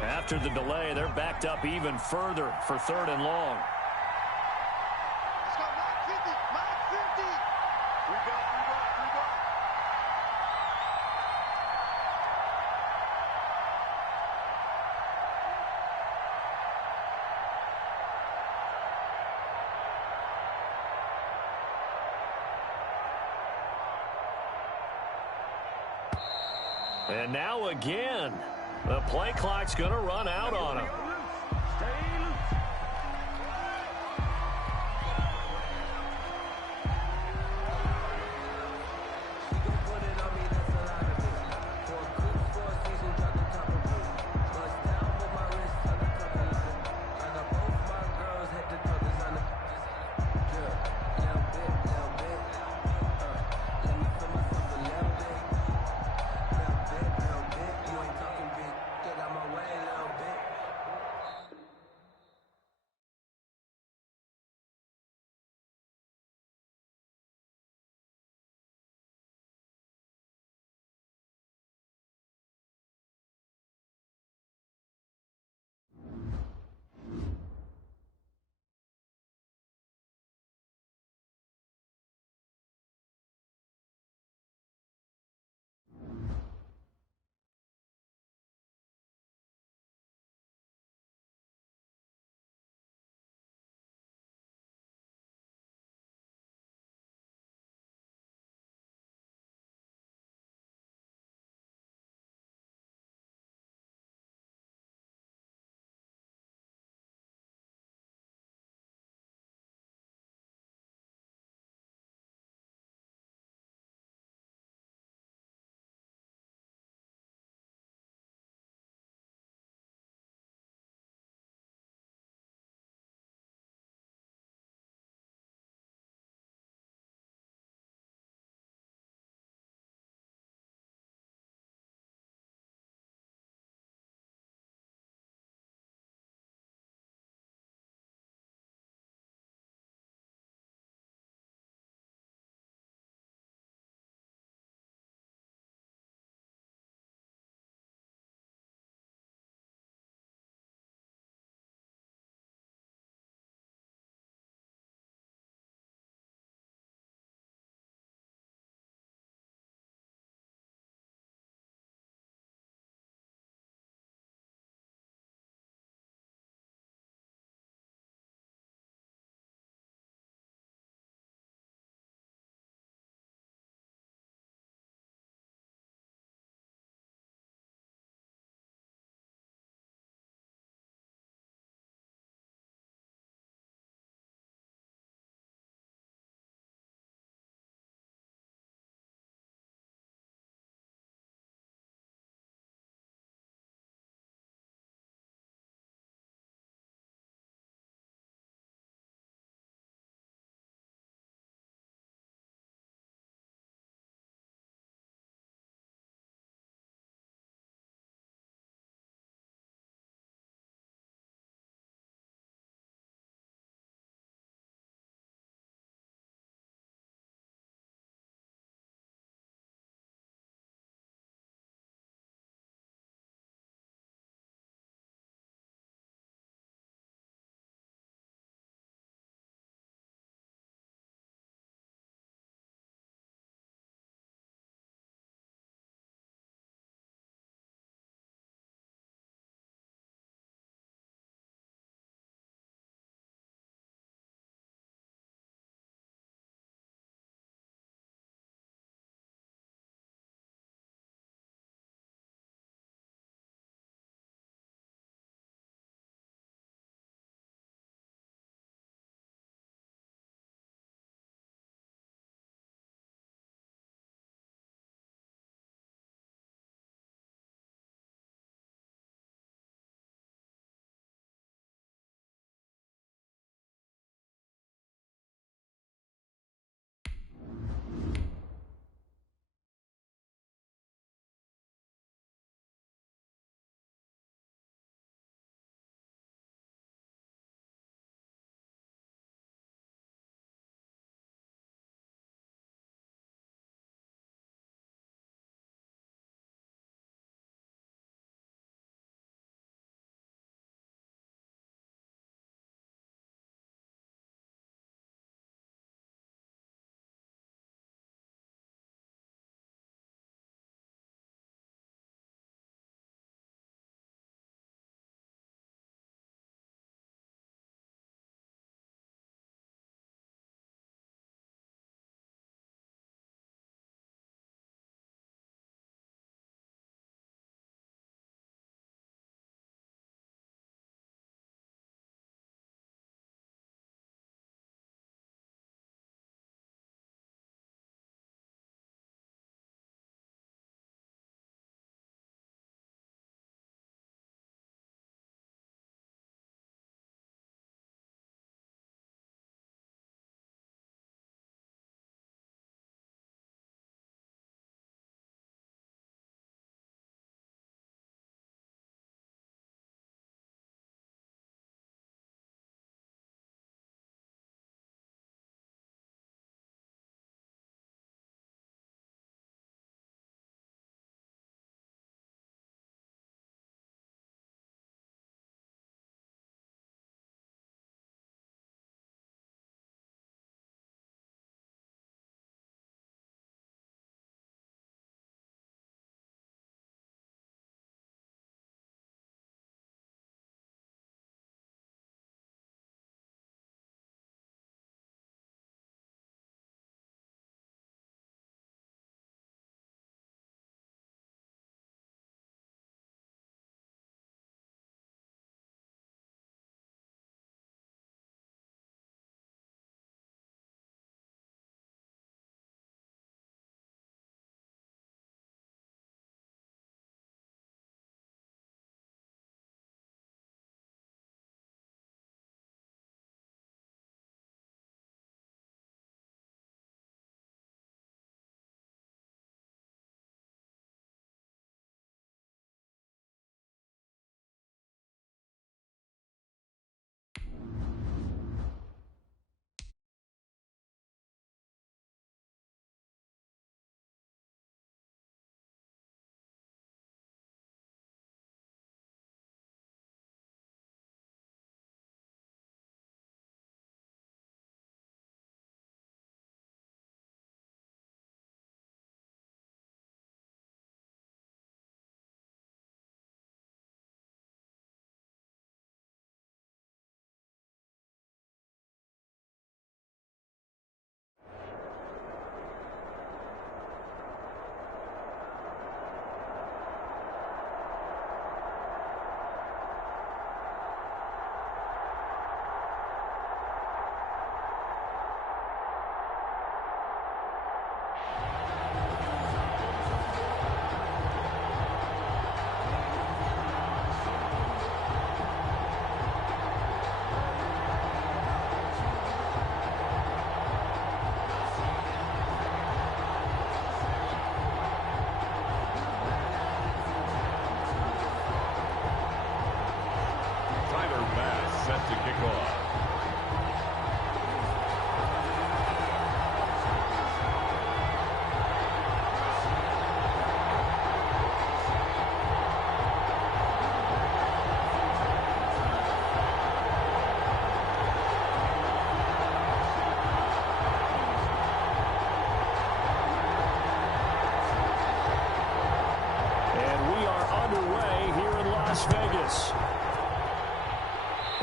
After the delay, they're backed up even further for third and long. And now again, the play clock's going to run out on him.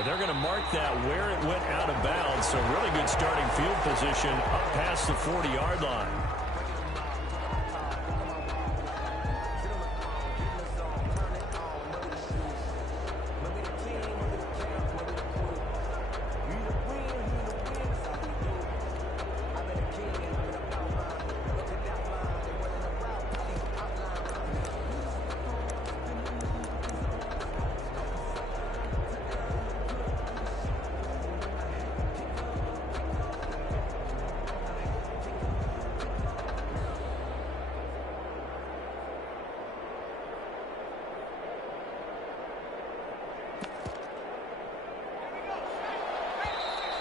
But they're going to mark that where it went out of bounds. So really good starting field position up past the 40-yard line.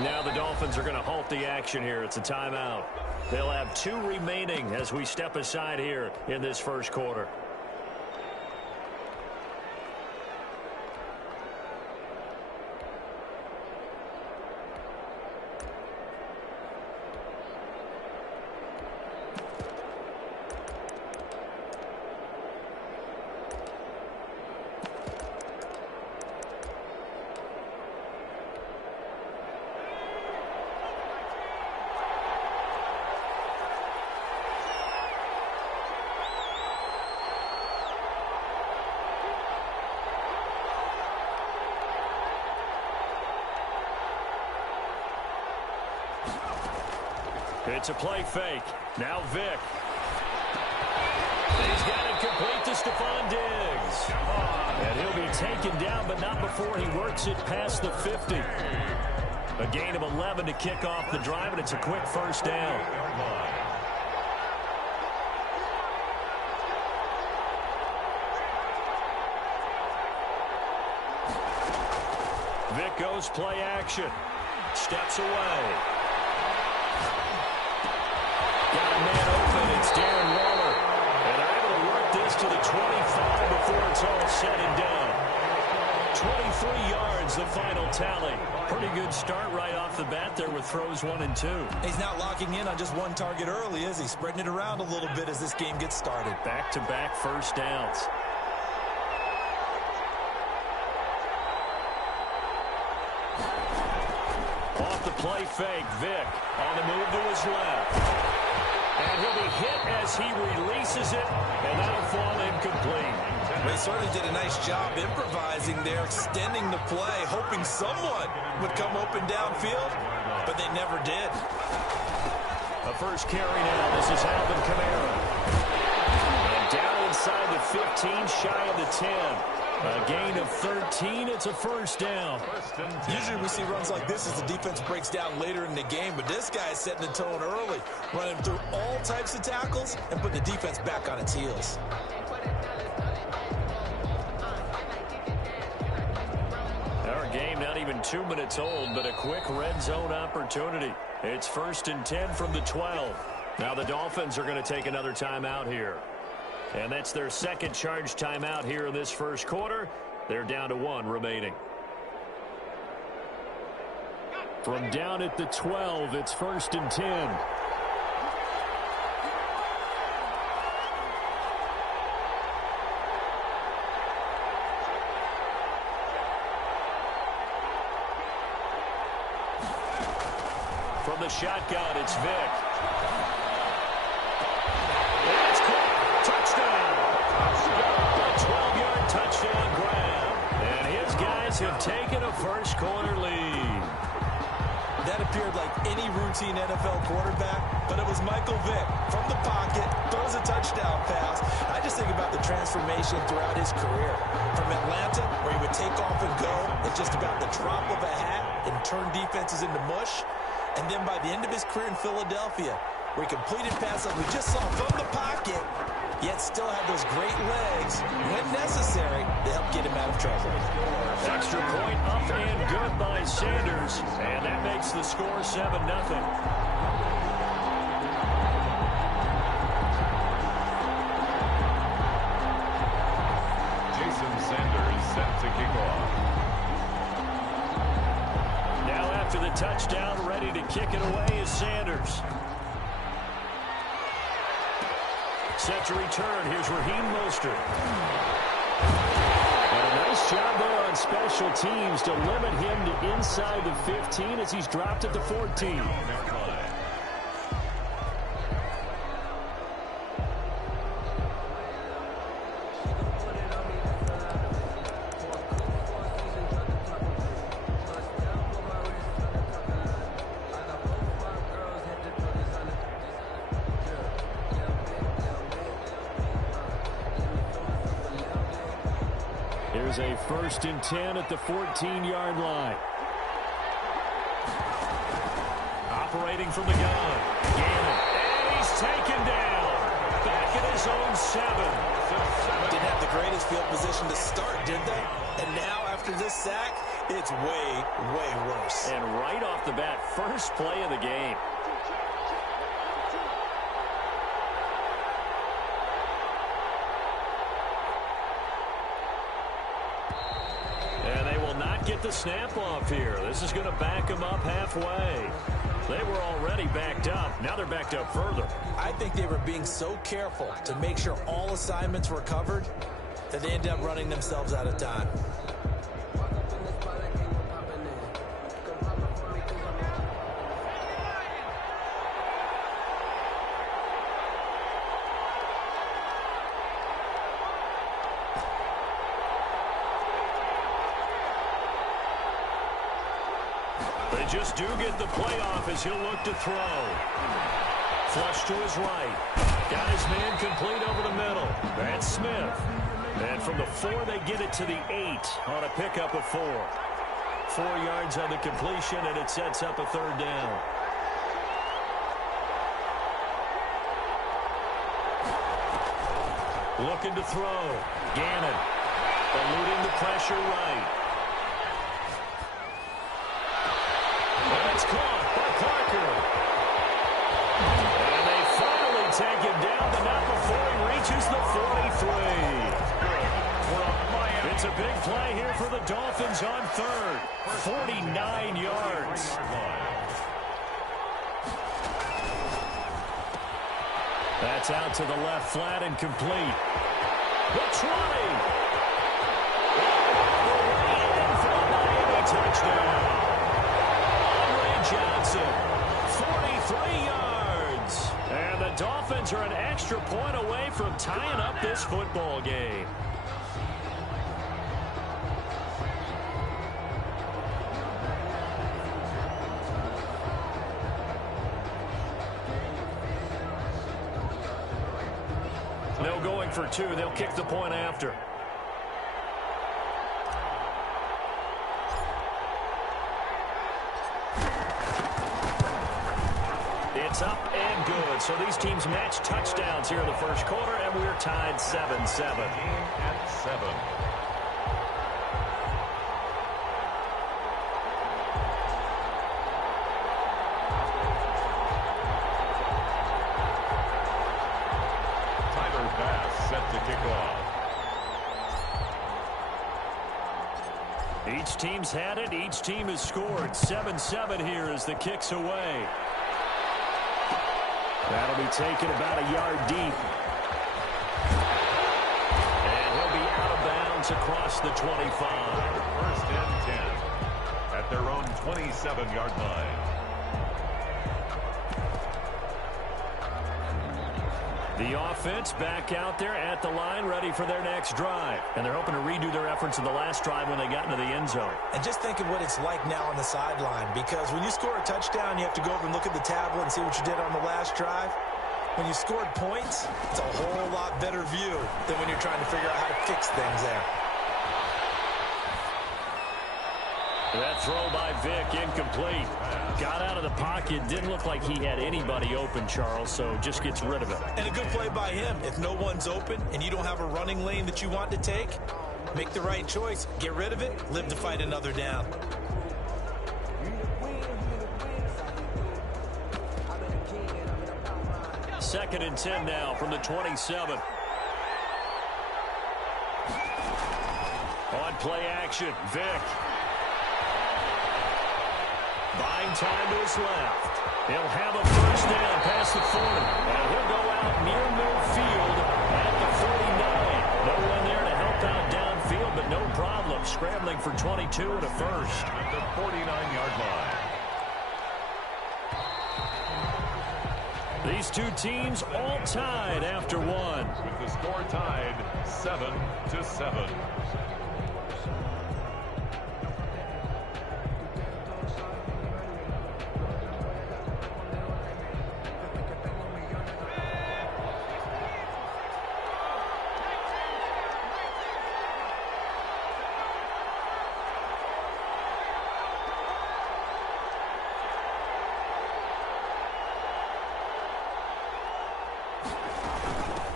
Now the Dolphins are going to halt the action here. It's a timeout. They'll have 2 remaining as we step aside here in this first quarter. It's a play fake. Now Vic. He's got it complete to Stephon Diggs. And he'll be taken down, but not before he works it past the 50. A gain of 11 to kick off the drive, and it's a quick first down. Vic goes play action. Steps away. Got a man open. It's Darren Waller. And they're able to work this to the 25 before it's all said and done. 23 yards, the final tally. Pretty good start right off the bat there with throws 1 and 2. He's not locking in on just one target early, is he? Spreading it around a little bit as this game gets started. Back-to-back first downs. Off the play fake, Vic on the move to his left. And he'll be hit as he releases it, and that'll fall incomplete. They certainly did a nice job improvising there, extending the play, hoping someone would come open downfield, but they never did. A first carry now. This is Alvin Kamara. And down inside the 15, shy of the 10. A gain of 13. It's a first down. Usually we see runs like this as the defense breaks down later in the game, but this guy is setting the tone early, running through all types of tackles and putting the defense back on its heels. Our game not even 2 minutes old, but a quick red zone opportunity. It's 1st and 10 from the 12. Now the Dolphins are going to take another timeout here. And that's their second charge timeout here in this first quarter. They're down to 1 remaining. From down at the 12, it's 1st and 10. From the shotgun, it's Vic. It's caught. Touchdown. A 12-yard touchdown grab. And his guys have taken a first quarter lead. That appeared like any routine NFL quarterback, but it was Michael Vick from the pocket, throws a touchdown pass. I just think about the transformation throughout his career. From Atlanta, where he would take off and go at just about the drop of a hat and turn defenses into mush. And then by the end of his career in Philadelphia, where he completed passes like we just saw from the pocket, yet still had those great legs, when necessary, to help get him out of trouble. Extra point up and good by Sanders, and that makes the score 7-0. Jason Sanders set to kick off. Now after the touchdown, ready to kick it away is Sanders. Set to return. Here's Raheem Mostert. And a nice Nice job there on special teams to limit him to inside the 15 as he's dropped at the 14. Here's a 1st and 10 at the 14-yard line. Operating from the gun. Gannon. And he's taken down. Back at his own 7. Didn't have the greatest field position to start, did they? And now, after this sack, it's way, way worse. And right off the bat, first play of the game. And they will not get the snap off here. This is going to back them up halfway. They were already backed up. Now they're backed up further. I think they were being so careful to make sure all assignments were covered that they ended up running themselves out of time. They just do get the playoff as he'll look to throw. Flush to his right. Got his man complete over the middle. That's Smith. And from the 4, they get it to the 8 on a pickup of 4. 4 yards on the completion, and it sets up a 3rd down. Looking to throw. Gannon. Eluding the pressure right. That's caught by Parker. And they finally take him down, but not before he reaches the 43. It's a big play here for the Dolphins on 3rd. 49 yards. That's out to the left flat and complete. The 20. For a Miami touchdown. Johnson, 43 yards. And the Dolphins are an extra point away from tying up this football game. No going for 2. They'll kick the point after. It's up and good. So these teams match touchdowns here in the first quarter, and we're tied 7-7. At 7. Tyler Bass set to kick off. Each team's had it. Each team has scored. 7-7 here as the kick's away. That'll be taken about a yard deep. And he'll be out of bounds across the 25. 1st and 10 at their own 27-yard line. The offense back out there at the line, ready for their next drive. And they're hoping to redo their efforts in the last drive when they got into the end zone. And just think of what it's like now on the sideline, because when you score a touchdown, you have to go over and look at the tablet and see what you did on the last drive. When you scored points, it's a whole lot better view than when you're trying to figure out how to fix things there. That throw by Vick, incomplete. Got out of the pocket. Didn't look like he had anybody open, Charles, so just gets rid of it. And a good play by him. If no one's open and you don't have a running lane that you want to take, make the right choice. Get rid of it. Live to fight another down. Second and 10 now from the 27. On play action, Vick. Buying time to his left. He'll have a first down past the 40. And he'll go out near midfield at the 49. No one there to help out downfield, but no problem. scrambling for 22 and a first. At the 49-yard line. These two teams all tied after one. With the score tied 7-7.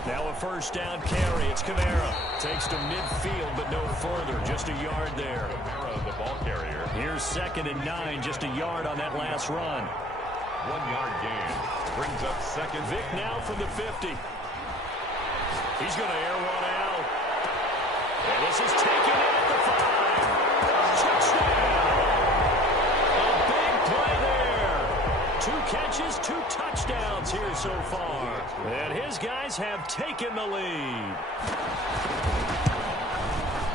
Now a first down carry. It's Kamara. Takes to midfield, but no further. Just a yard there. Kamara, the ball carrier. Here's 2nd and 9. Just a yard on that last run. 1-yard gain. Brings up second. Vic now from the 50. He's going to air one out. And this is taken in at the 5. Touchdown. A big play there. 2 catches, 2 touchdowns here so far. And his guys have taken the lead.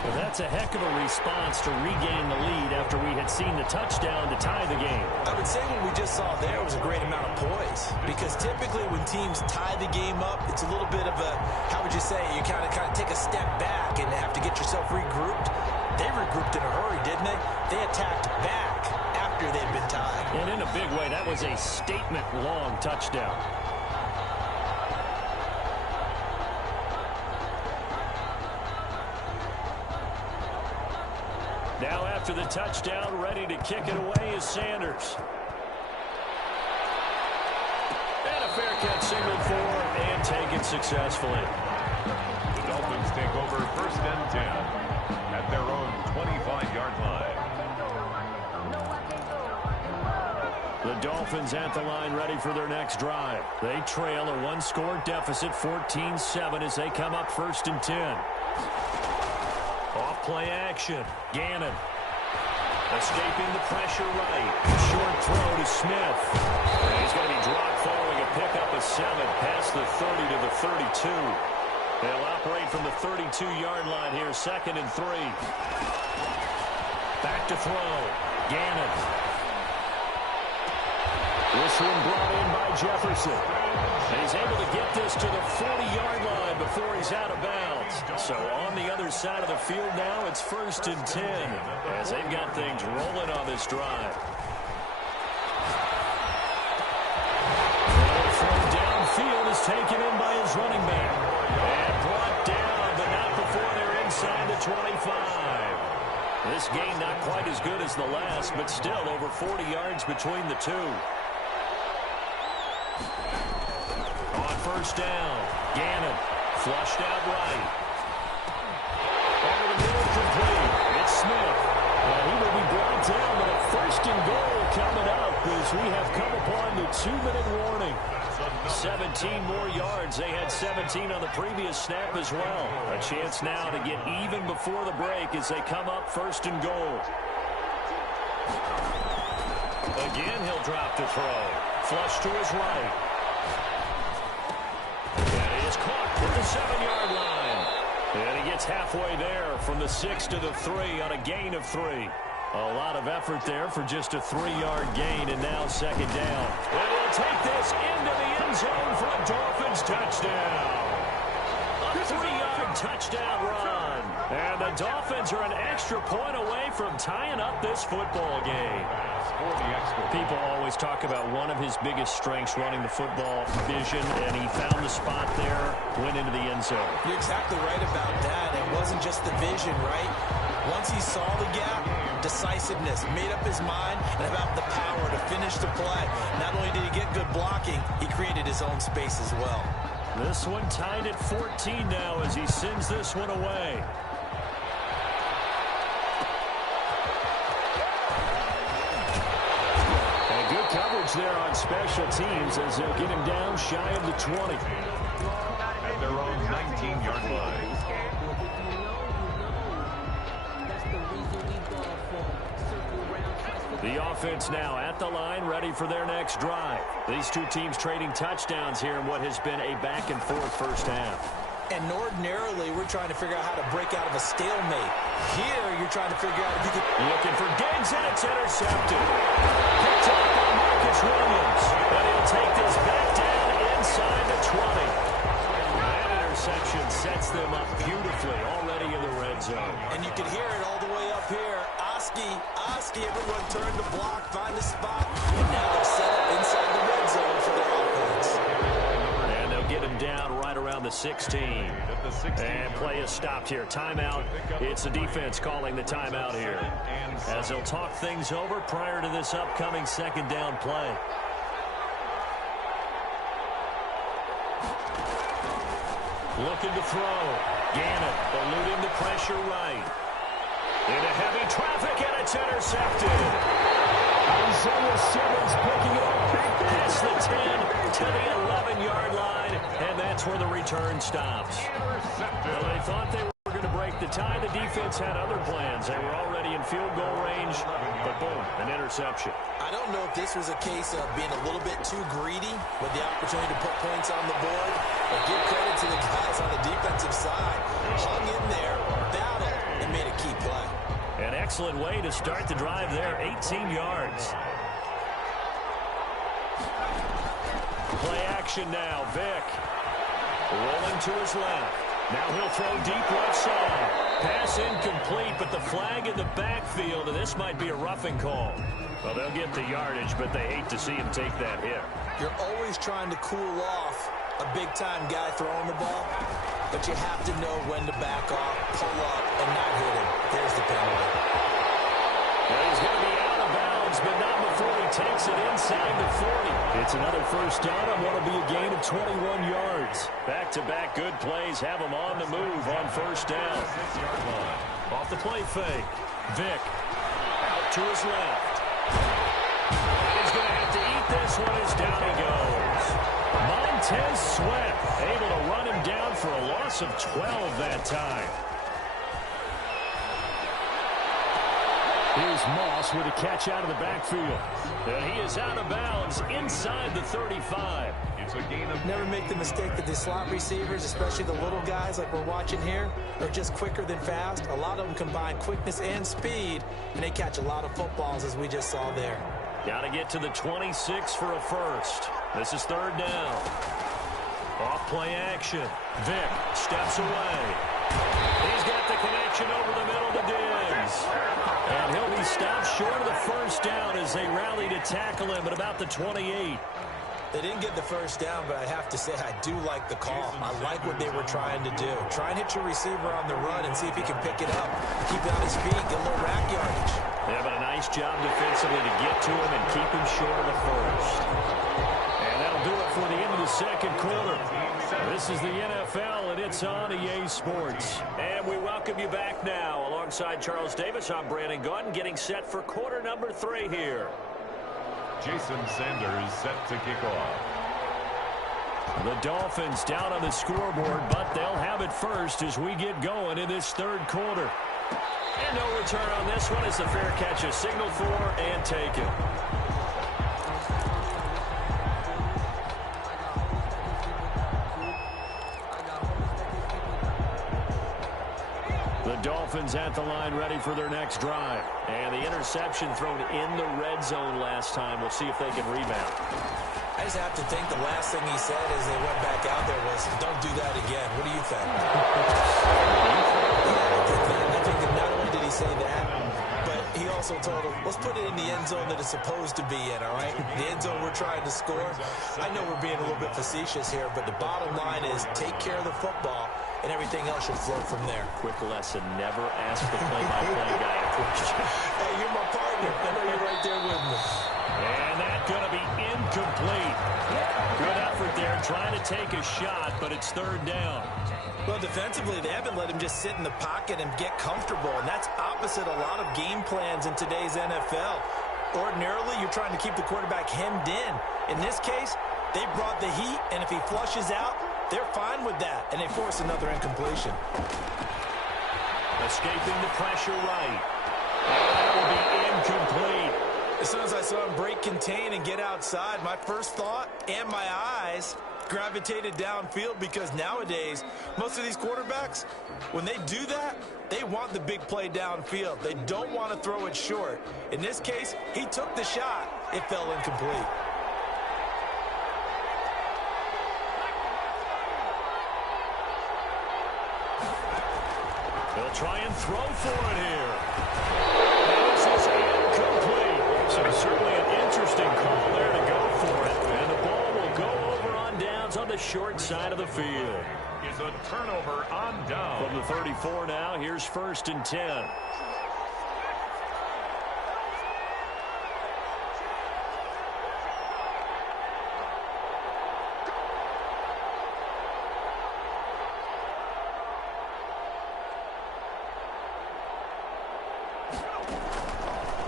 Well, that's a heck of a response to regain the lead after we had seen the touchdown to tie the game. I would say what we just saw there was a great amount of poise, because typically when teams tie the game up, it's a little bit of a, how would you say, you kind of take a step back and have to get yourself regrouped. They regrouped in a hurry, didn't they? They attacked back after they'd been tied. And in a big way, that was a statement-long touchdown. Now after the touchdown, ready to kick it away is Sanders. And a fair catch signaled for and taken successfully. The Dolphins take over 1st and 10 at their own 25-yard line. The Dolphins at the line ready for their next drive. They trail a 1-score deficit, 14-7 as they come up 1st and 10. Off play action. Gannon. Escaping the pressure right. Short throw to Smith. And he's going to be dropped following a pickup of 7 past the 30 to the 32. They'll operate from the 32-yard line here, 2nd and 3. Back to throw. Gannon. This one brought in by Jefferson. And he's able to get this to the 40-yard line before he's out of bounds. So on the other side of the field now, it's 1st and 10 as they've got things rolling on this drive. The throw downfield is taken in by his running back. And brought down, but not before they're inside the 25. This game not quite as good as the last, but still over 40 yards between the two. On 1st down, Gannon flushed out right. Over the middle, complete. It's Smith. He will be brought down, but a 1st and goal coming up as we have come upon the 2-minute warning. 17 more yards. They had 17 on the previous snap as well. A chance now to get even before the break as they come up 1st and goal. Again, he'll drop to throw. Flush to his right. And he is caught at the 7-yard line. And he gets halfway there from the 6 to the 3 on a gain of 3. A lot of effort there for just a 3-yard gain, and now 2nd down. And he'll take this into the end zone for a Dolphins touchdown. A 3-yard touchdown run. And the Dolphins are an extra point away from tying up this football game. People always talk about one of his biggest strengths running the football, vision, and he found the spot there, went into the end zone. You're exactly right about that. It wasn't just the vision, right? Once he saw the gap, decisiveness, made up his mind, and about the power to finish the play. Not only did he get good blocking, he created his own space as well. This one tied at 14 now as he sends this one away. And good coverage there on special teams as they'll get him down shy of the 20. At their own 19-yard line. The offense now at the line, ready for their next drive. These two teams trading touchdowns here in what has been a back-and-forth first half. And ordinarily, we're trying to figure out how to break out of a stalemate. Here, you're trying to figure out if you can... Looking for Diggs, and it's intercepted. Picked up by Marcus Williams. But he'll take this back down inside the 20. That interception sets them up beautifully already in the red zone. And you can hear it all the way up here. Oski, everyone turned to block, find a spot. And now they're set up inside the red zone for their offense. And they'll get him down right around the 16. And play is stopped here. Timeout. It's the defense calling the timeout here, as they'll talk things over prior to this upcoming second down play. Looking to throw. Gannon eluding the pressure right. Into heavy traffic, and it's intercepted. Isaiah Simmons picking it up past the 10 to the 11-yard line, and that's where the return stops. Well, they thought they were going to break the tie. The defense had other plans. They were already in field goal range, but boom, an interception. I don't know if this was a case of being a little bit too greedy with the opportunity to put points on the board, but give credit to the guys on the defensive side. Hung in there, battled, and made a key play. An excellent way to start the drive there, 18 yards. Play action now, Vick. Rolling to his left. Now he'll throw deep right side. Pass incomplete, but the flag in the backfield, and this might be a roughing call. Well, they'll get the yardage, but they hate to see him take that hit. You're always trying to cool off a big-time guy throwing the ball, but you have to know when to back off, pull up, and not hit him. There's the penalty. Well, he's going to be out of bounds, but not before he takes it inside the 40. It's another first down on what will be a gain of 21 yards. Back-to-back good plays have him on the move on first down. Off the play fake. Vick out to his left. He's going to have to eat this one as down he goes. Montez Sweat able to run him down for a loss of 12 that time. Here's Moss with a catch out of the backfield. And he is out of bounds inside the 35. It's a gain of... Never make the mistake that the slot receivers, especially the little guys like we're watching here, are just quicker than fast. A lot of them combine quickness and speed, and they catch a lot of footballs, as we just saw there. Got to get to the 26 for a first. This is third down. Off play action. Vick steps away. He's got the connection over the middle to Diggs. And he'll be stopped short of the first down as they rally to tackle him at about the 28. They didn't get the first down, but I have to say I do like the call. I like what they were trying to do. Try and hit your receiver on the run and see if he can pick it up. Keep it on his feet, get a little rack yardage. Yeah, but a nice job defensively to get to him and keep him short of the first. And that'll do it for the end of the second quarter. This is the NFL, and it's on EA Sports. And we welcome you back now. Alongside Charles Davis, I'm Brandon Gunn, getting set for quarter number 3 here. Jason Sanders set to kick off. The Dolphins down on the scoreboard, but they'll have it first as we get going in this third quarter. And no return on this one. It's a fair catch, a signal for and taken. The Dolphins at the line ready for their next drive. And the interception thrown in the red zone last time. We'll see if they can rebound. I just have to think the last thing he said as they went back out there was, don't do that again. What do you think? I think that not only did he say that, but he also told him, let's put it in the end zone that it's supposed to be in, all right? The end zone we're trying to score. I know we're being a little bit facetious here, but the bottom line is take care of the football, and everything else should flow from there. Quick lesson, never ask the play-by-play guy a question. Hey, you're my partner. I know you're right there with me. And that's going to be incomplete. Good effort there, trying to take a shot, but it's third down. Well, defensively, they haven't let him just sit in the pocket and get comfortable, and that's opposite a lot of game plans in today's NFL. Ordinarily, you're trying to keep the quarterback hemmed in. In this case, they brought the heat, and if he flushes out, they're fine with that, and they force another incompletion. Escaping the pressure right. And that will be incomplete. As soon as I saw him break contain and get outside, my first thought and my eyes gravitated downfield because nowadays, most of these quarterbacks, when they do that, they want the big play downfield. They don't want to throw it short. In this case, he took the shot. It fell incomplete. He'll try and throw for it here. This is incomplete. So certainly an interesting call there to go for it. And the ball will go over on downs on the short side of the field. Is a turnover on down. From the 34 now, here's 1st and 10.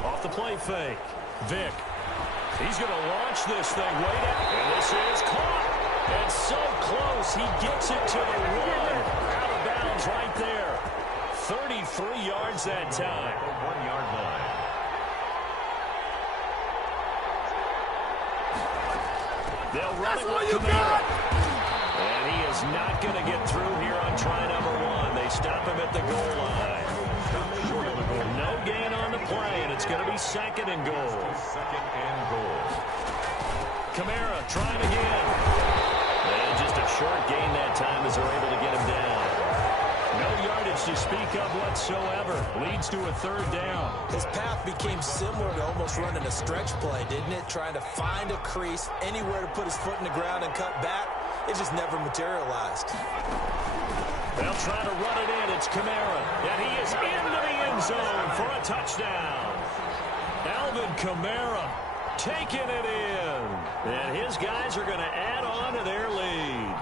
Off the play fake. Vic. He's going to launch this thing way down. And this is caught. And so close, he gets it to the 1. Out of bounds right there. 33 yards that time. The 1-yard line. They'll run it with Kamara. And he is not going to get through here on try number 1. They stop him at the goal line. Short of the goal. No gain on the play, and it's going to be 2nd and goal. 2nd and goal. Kamara trying again. And just a short gain that time as they're able to get him down. No yardage to speak of whatsoever. Leads to a 3rd down. His path became similar to almost running a stretch play, didn't it? Trying to find a crease, anywhere to put his foot in the ground and cut back. It just never materialized. They'll try to run it in. It's Kamara. And he is into the end zone for a touchdown. Alvin Kamara taking it in. And his guys are going to add on to their lead.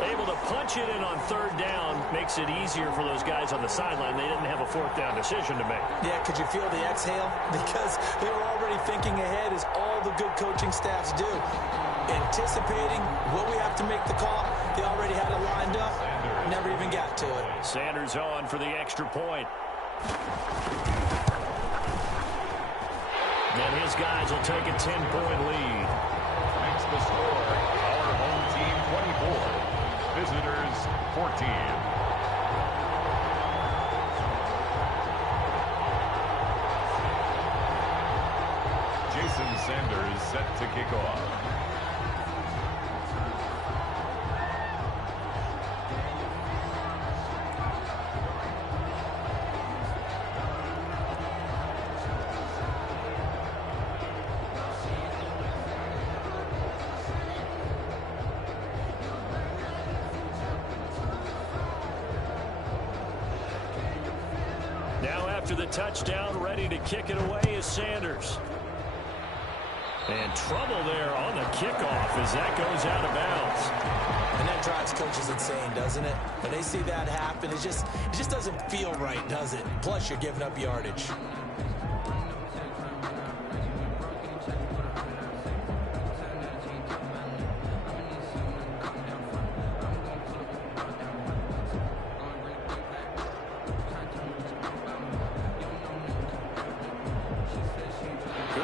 Able to punch it in on 3rd down makes it easier for those guys on the sideline. They didn't have a 4th down decision to make. Yeah, could you feel the exhale? Because they were already thinking ahead, as all the good coaching staffs do. Anticipating, will we have to make the call? They already had it lined up. Never even got to it. Sanders on for the extra point. And his guys will take a 10-point lead. Makes the score. Our home team 24. Visitors 14. Jason Sanders set to kick off. After the touchdown, ready to kick it away is Sanders. And trouble there on the kickoff as that goes out of bounds. And that drives coaches insane, doesn't it? When they see that happen, it just doesn't feel right, does it? Plus, you're giving up yardage.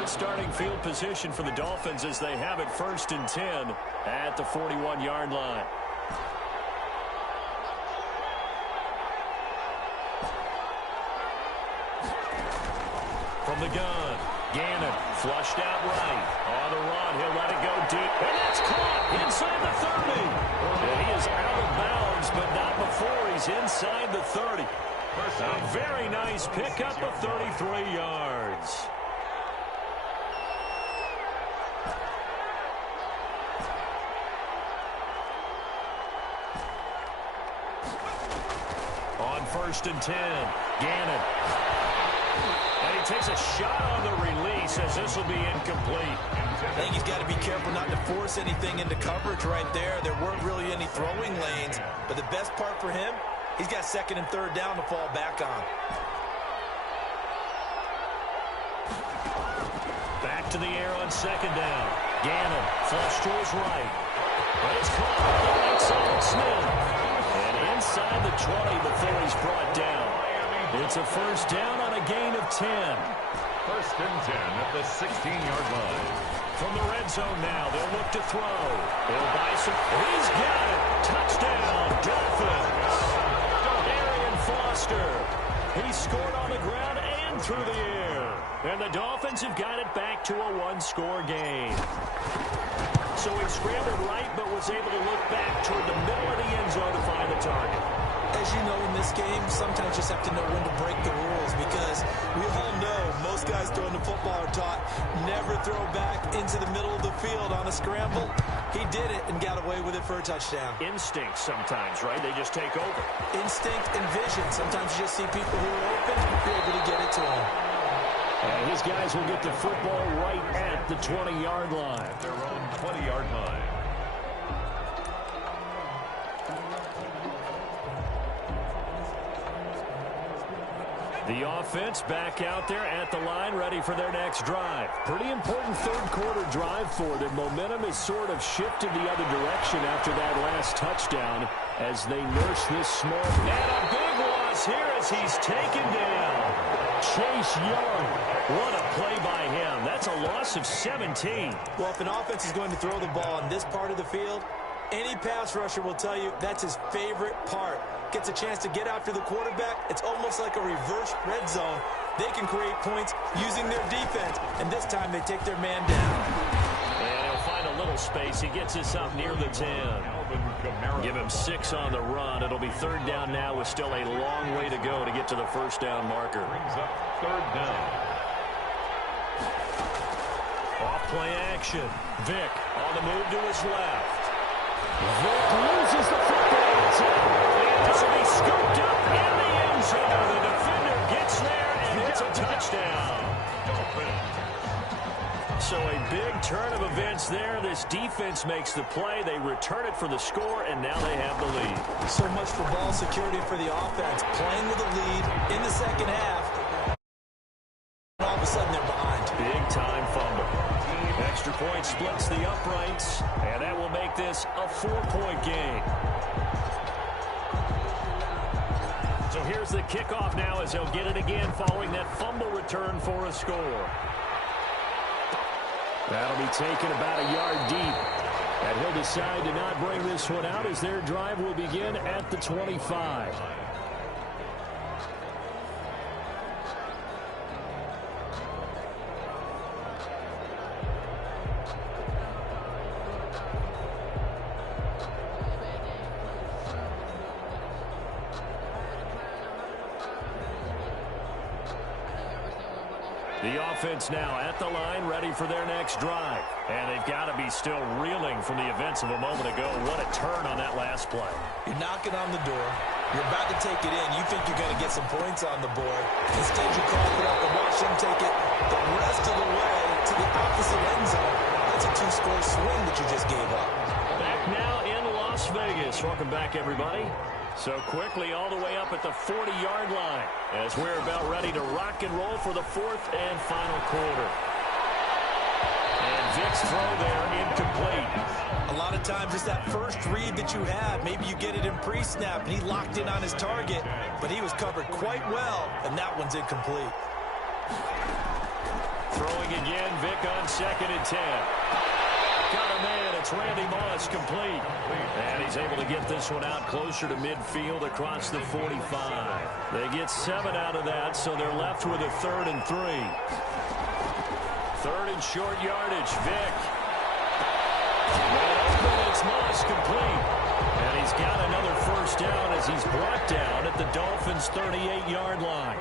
Starting field position for the Dolphins as they have it 1st and 10 at the 41-yard line. From the gun, Gannon flushed out right. On the run, he'll let it go deep. And that's caught inside the 30. And he is out of bounds, but not before he's inside the 30. A very nice pickup of 33 yards. On 1st and 10, Gannon. And he takes a shot on the release as this will be incomplete. I think he's got to be careful not to force anything into coverage right there. There weren't really any throwing lanes, but the best part for him, he's got 2nd and 3rd down to fall back on. Back to the air on 2nd down. Gannon, flush to his right. But it's caught on the right side of Smith. And inside the 20 before he's brought down. It's a 1st down on a gain of 10. 1st and 10 at the 16-yard line. From the red zone now, they'll look to throw. He'll buy some. He's got it. Touchdown, Dolphins. Arian Foster. He scored on the ground and through the air. And the Dolphins have got it back to a one-score game. So he scrambled right, but was able to look back toward the middle of the end zone to find the target. As you know, in this game, sometimes you just have to know when to break the rules, because we all know most guys throwing the football are taught never throw back into the middle of the field on a scramble. He did it and got away with it for a touchdown. Instinct sometimes, right? They just take over. Instinct and vision. Sometimes you just see people who are open, you're able to get it to them. And his guys will get the football right at the 20-yard line. Their own 20-yard line. The offense back out there at the line, ready for their next drive. Pretty important third-quarter drive for them. Momentum has sort of shifted the other direction after that last touchdown as they nurse this small. And a big loss here as he's taken down. Chase Young. What a play by him. That's a loss of 17. Well, if an offense is going to throw the ball in this part of the field, any pass rusher will tell you that's his favorite part. Gets a chance to get after the quarterback. It's almost like a reverse red zone. They can create points using their defense, and this time they take their man down. And he'll find a little space. He gets us up near the 10. Give him 6 on the run. It'll be third down now with still a long way to go to get to the first down marker. Brings up third down. Off play action. Vick on the move to his left. Vick loses the football. It's out. And this will be scooped up in the end zone. The defender gets there, and it's a touchdown. So a big turn of events there. This defense makes the play. They return it for the score, and now they have the lead. So much for ball security for the offense. Playing with a lead in the second half. All of a sudden they're behind. Big time fumble. Extra point splits the uprights, and that will make this a 4-point game. So here's the kickoff now as they'll get it again following that fumble return for a score. That'll be taken about a yard deep. And he'll decide to not bring this one out as their drive will begin at the 25. The offense now at the line, ready for their next drive. And they've got to be still reeling from the events of a moment ago. What a turn on that last play. You're knocking on the door. You're about to take it in. You think you're going to get some points on the board. Instead, you cough it up and watch them take it the rest of the way to the opposite end zone. That's a 2-score swing that you just gave up. Back now in Las Vegas. Welcome back, everybody. So quickly all the way up at the 40-yard line as we're about ready to rock and roll for the fourth and final quarter. And Vick's throw there incomplete. A lot of times it's that first read that you have. Maybe you get it in pre-snap and he locked in on his target, but he was covered quite well, and that one's incomplete. Throwing again, Vick on 2nd and 10. Got a man, it's Randy Moss, complete. And he's able to get this one out closer to midfield across the 45. They get 7 out of that, so they're left with a 3rd and 3. 3rd and short yardage, Vick. It's Moss, complete. And he's got another first down as he's brought down at the Dolphins' 38-yard line.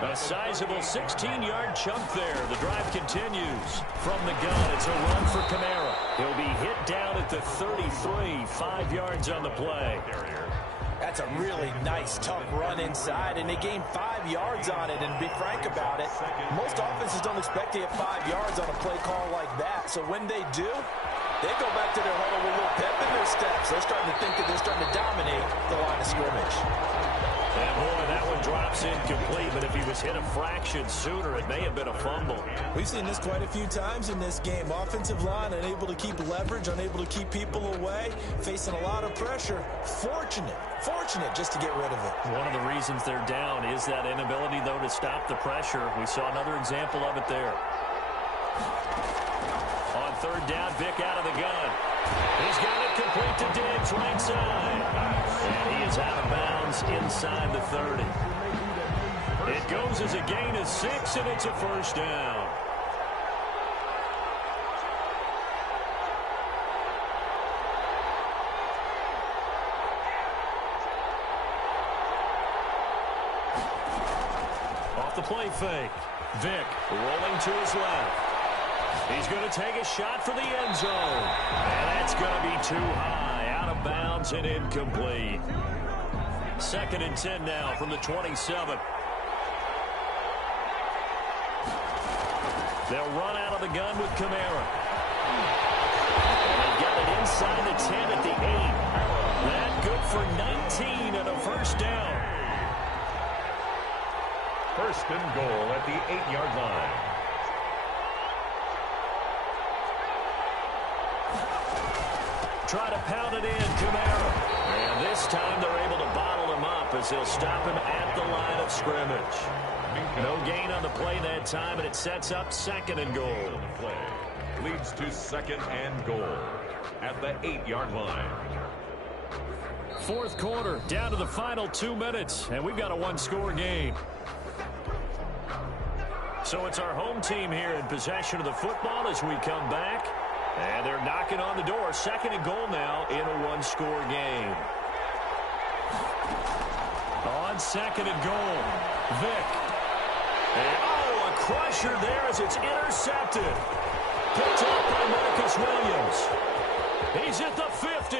A sizable 16-yard chunk there. The drive continues. From the gun, it's a run for Kamara. He'll be hit down at the 33, 5 yards on the play. That's a really nice, tough run inside, and they gained 5 yards on it. And to be frank about it, most offenses don't expect to get 5 yards on a play call like that. So when they do, they go back to their huddle with a little pep in their steps. They're starting to think that they're starting to dominate the line of scrimmage. And boy, that one drops incomplete, but if he was hit a fraction sooner, it may have been a fumble. We've seen this quite a few times in this game. Offensive line unable to keep leverage, unable to keep people away, facing a lot of pressure. Fortunate just to get rid of it. One of the reasons they're down is that inability, though, to stop the pressure. We saw another example of it there. third down, Vick out of the gun. He's got it complete to Diggs right side. And he is out of bounds inside the 30. It goes as a gain of 6, and it's a first down. Off the play fake. Vick rolling to his left. He's going to take a shot for the end zone. And that's going to be too high. Out of bounds and incomplete. 2nd and 10 now from the 27. They'll run out of the gun with Kamara. And they've got it inside the 10 at the 8. That good for 19 and a first down. First and goal at the 8-yard line. Try to pound it in, Kamara. And this time they're able to bottle him up as they'll stop him at the line of scrimmage. No gain on the play that time, and it sets up 2nd and goal. The play leads to 2nd and goal at the 8-yard line. 4th quarter, down to the final 2 minutes, and we've got a one-score game. So it's our home team here in possession of the football as we come back. And they're knocking on the door. 2nd and goal now in a one-score game. On 2nd and goal, Vick. And, a crusher there as it's intercepted. Picked up by Marcus Williams. He's at the 50,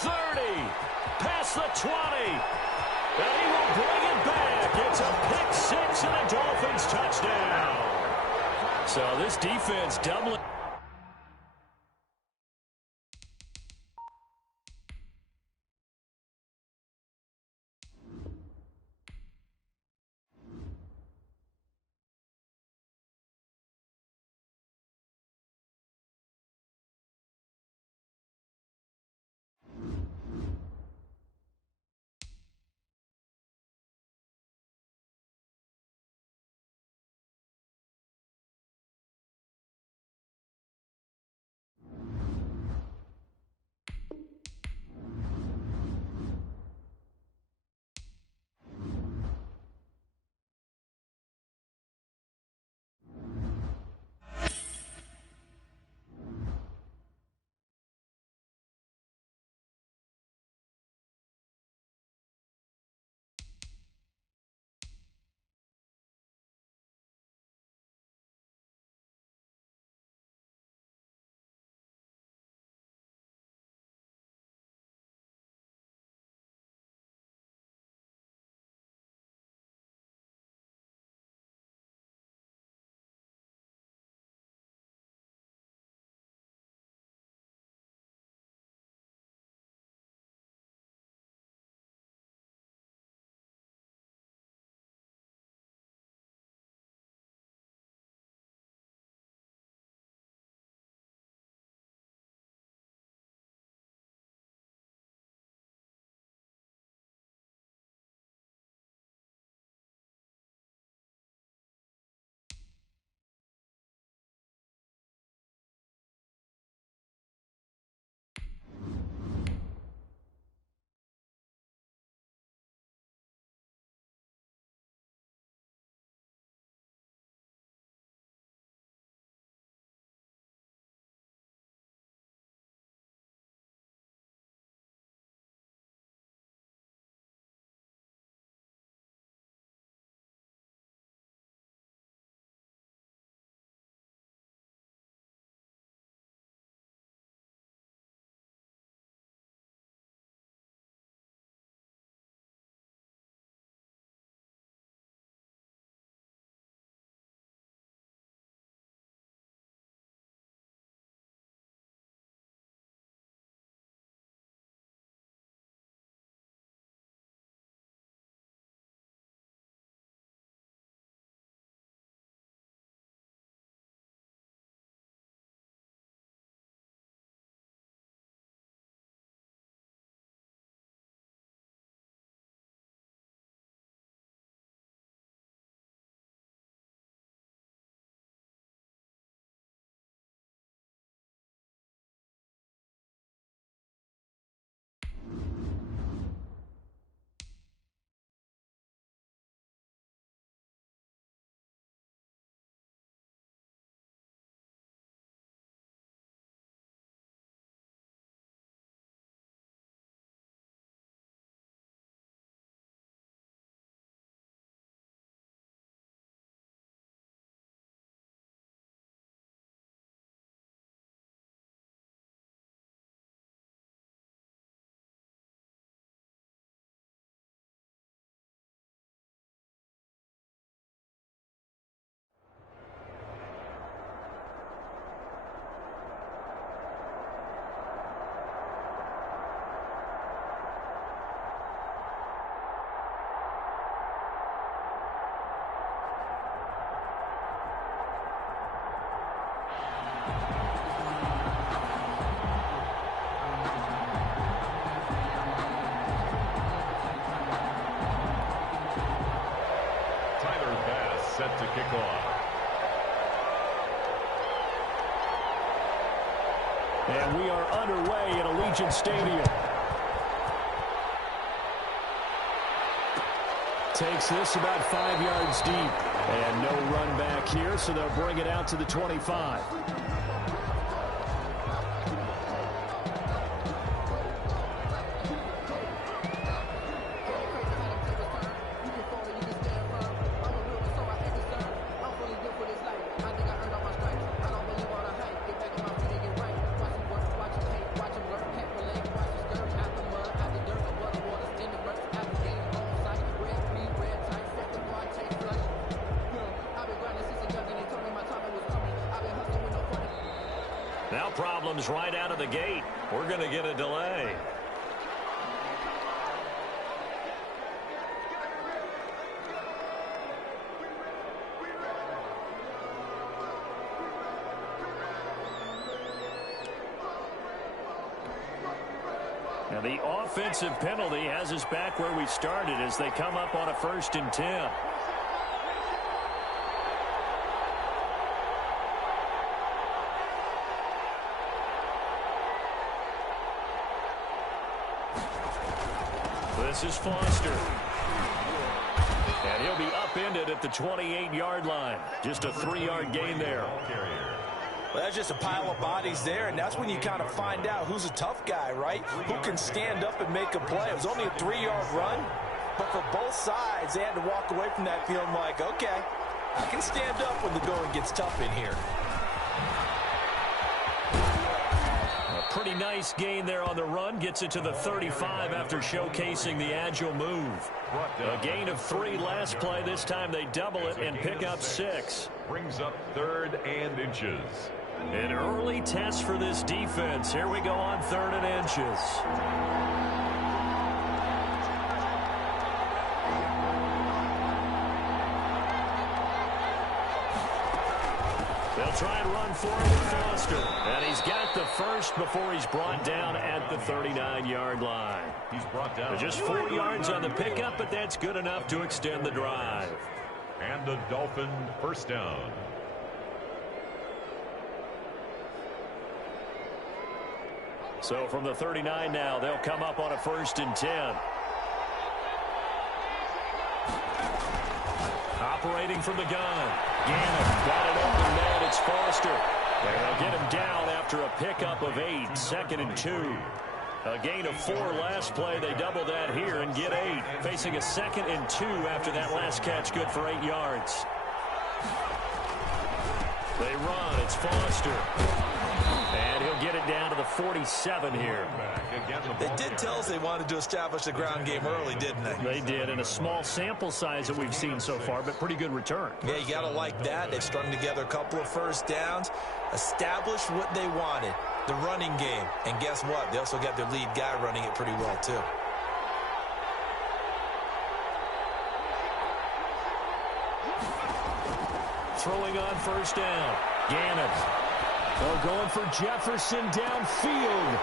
30, past the 20. And he will bring it back. It's a pick 6 and a Dolphins touchdown. So this defense doubling. kickoff. And we are underway at Allegiant Stadium. Takes this about 5 yards deep. And no run back here, so they'll bring it out to the 25. Now problems right out of the gate. We're going to get a delay. Now the offensive penalty has us back where we started as they come up on a 1st and 10. This is Foster. And he'll be upended at the 28-yard line. Just a 3-yard gain there. Well, that's just a pile of bodies there, and that's when you kind of find out who's a tough guy, right? Who can stand up and make a play. It was only a 3-yard run, but for both sides, they had to walk away from that feeling like, okay, I can stand up when the going gets tough in here. Pretty nice gain there on the run. Gets it to the 35 after showcasing the agile move. A gain of 3 last play. This time they double it and pick up 6. Brings up 3rd and inches. An early test for this defense. Here we go on 3rd and inches. They'll try and run forward with Foster. And he's got the first before he's brought down at the 39-yard line. He's brought down. Just 4 yards on the pickup, but that's good enough to extend the drive. And the Dolphin 1st down. So from the 39 now, they'll come up on a 1st and 10. Operating from the gun. Gannon got it open man. It's Foster. And they'll get him down after a pickup of 8. 2nd and 2. A gain of 4 last play. They double that here and get 8. Facing a 2nd and 2 after that last catch. Good for 8 yards. They run. It's Foster. And he'll get it down to the 47 here. They did tell us they wanted to establish the ground game early, didn't they? They did, in a small sample size that we've seen so far, but pretty good return. Yeah, you got to like that. They've strung together a couple of 1st downs, established what they wanted, the running game. And guess what? They also got their lead guy running it pretty well, too. Throwing on 1st down. Gannon. Oh, going for Jefferson downfield.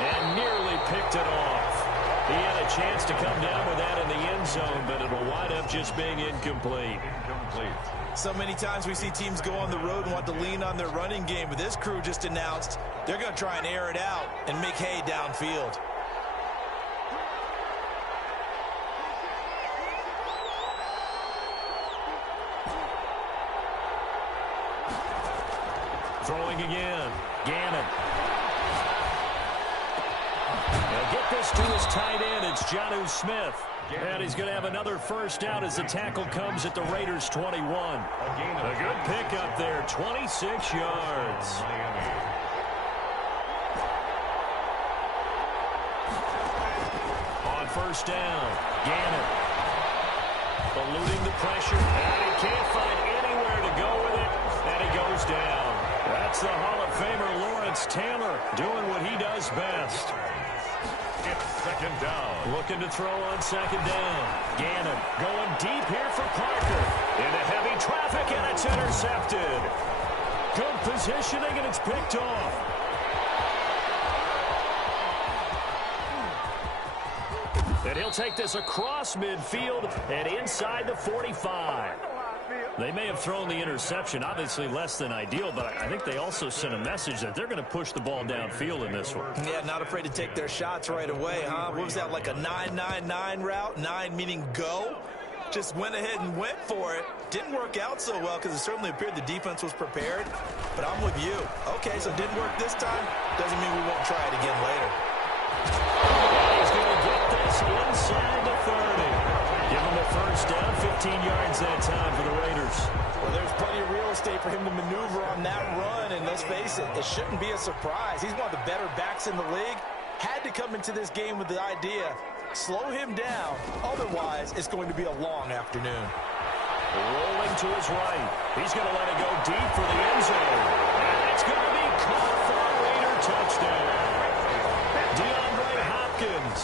And nearly picked it off. He had a chance to come down with that in the end zone, but it'll wind up just being incomplete. So many times we see teams go on the road and want to lean on their running game, but this crew just announced they're going to try and air it out and make hay downfield. Throwing again. Gannon. They'll get this to his tight end. It's Jonnu Smith. And he's going to have another 1st down as the tackle comes at the Raiders' 21. A good pickup there, 26 yards. On 1st down, Gannon. Eluding the pressure, and he can't find anywhere to go with it, and he goes down. That's the Hall of Famer Lawrence Taylor doing what he does best. It's 2nd down. Looking to throw on 2nd down. Gannon going deep here for Parker. Into heavy traffic, and it's intercepted. Good positioning, and it's picked off. And he'll take this across midfield and inside the 45. They may have thrown the interception, obviously less than ideal, but I think they also sent a message that they're going to push the ball downfield in this one. Yeah, not afraid to take their shots right away, huh? What was that, like a 9-9-9 route? 9 meaning go? Just went ahead and went for it. Didn't work out so well because it certainly appeared the defense was prepared. But I'm with you. Okay, so it didn't work this time. Doesn't mean we won't try it again later. He's going to get this inside the 30. Give him a first down, 15 yards that time for the Raiders. Well, there's plenty of real estate for him to maneuver on that run, and let's face it, it shouldn't be a surprise. He's one of the better backs in the league. Had to come into this game with the idea, slow him down, otherwise it's going to be a long afternoon. Rolling to his right. He's going to let it go deep for the end zone. And it's going to be caught for a Raider touchdown. DeAndre Hopkins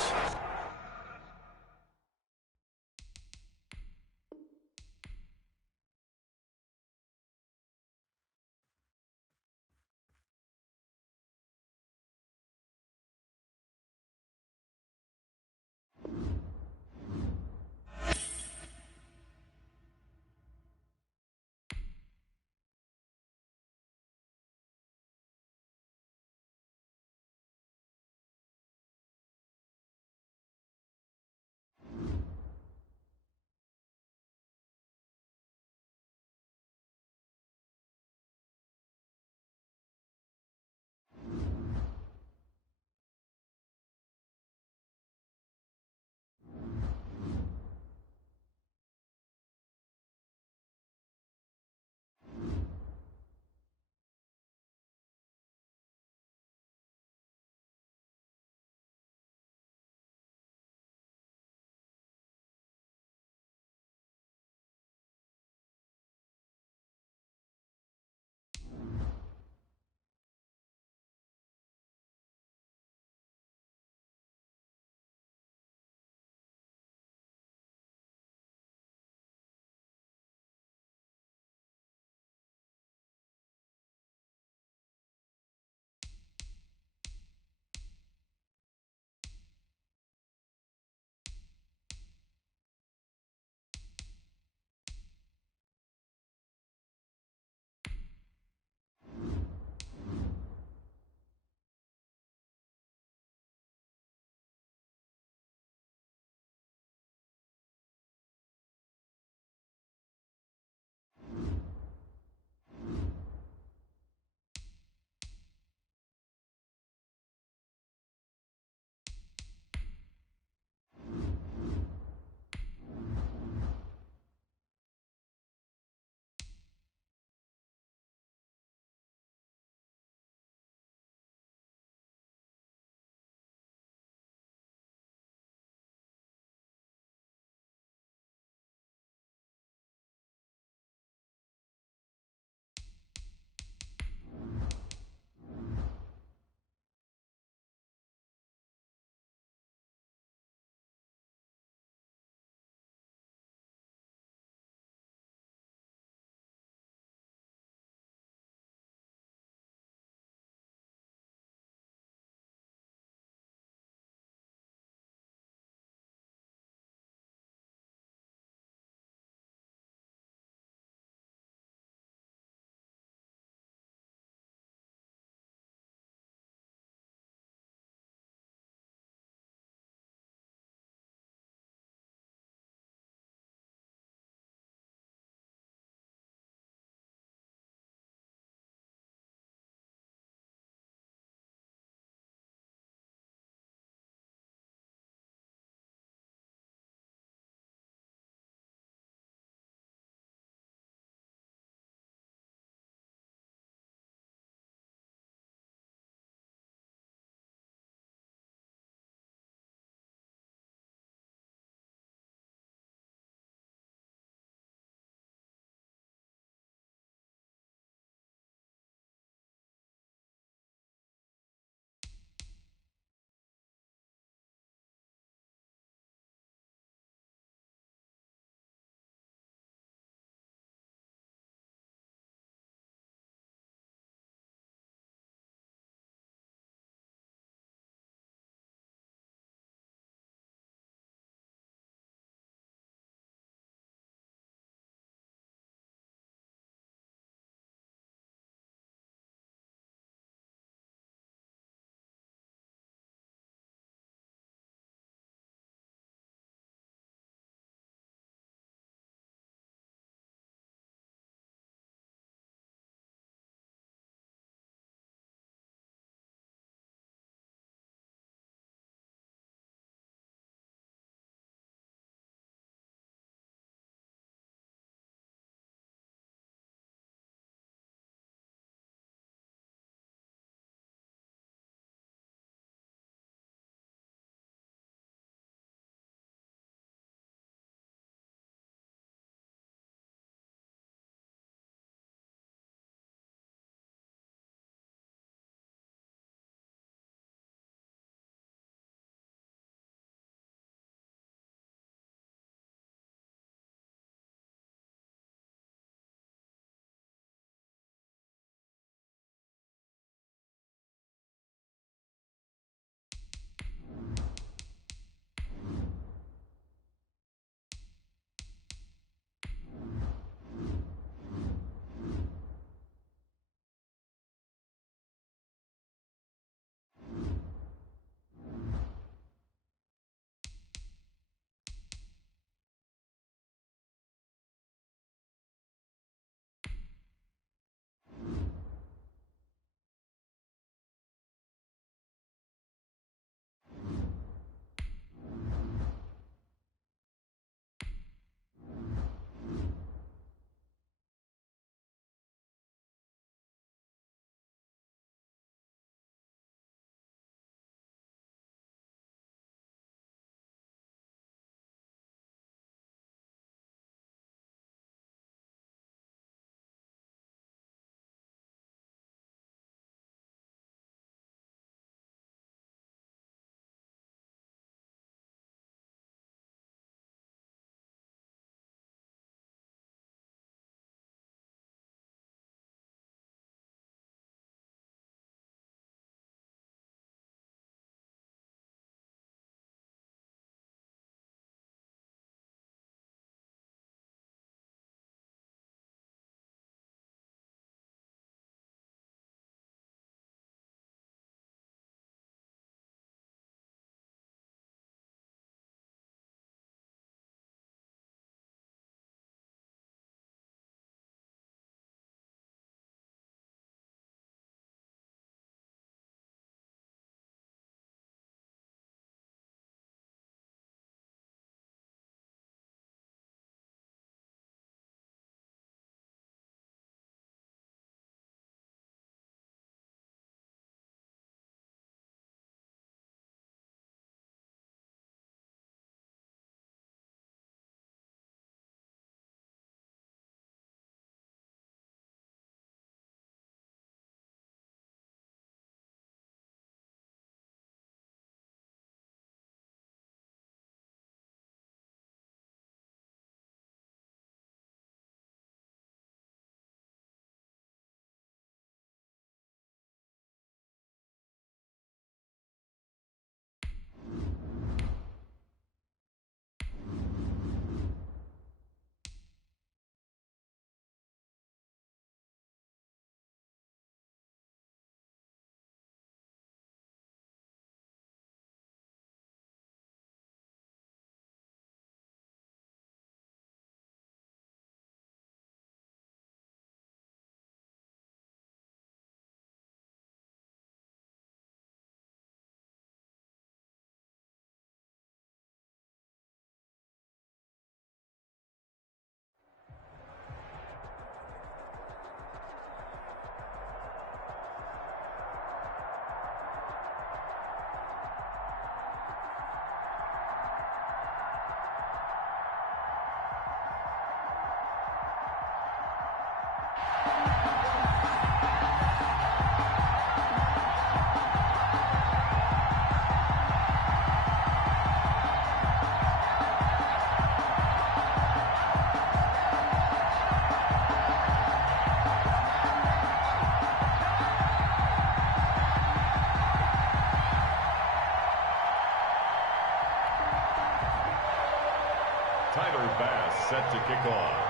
pass set to kick off.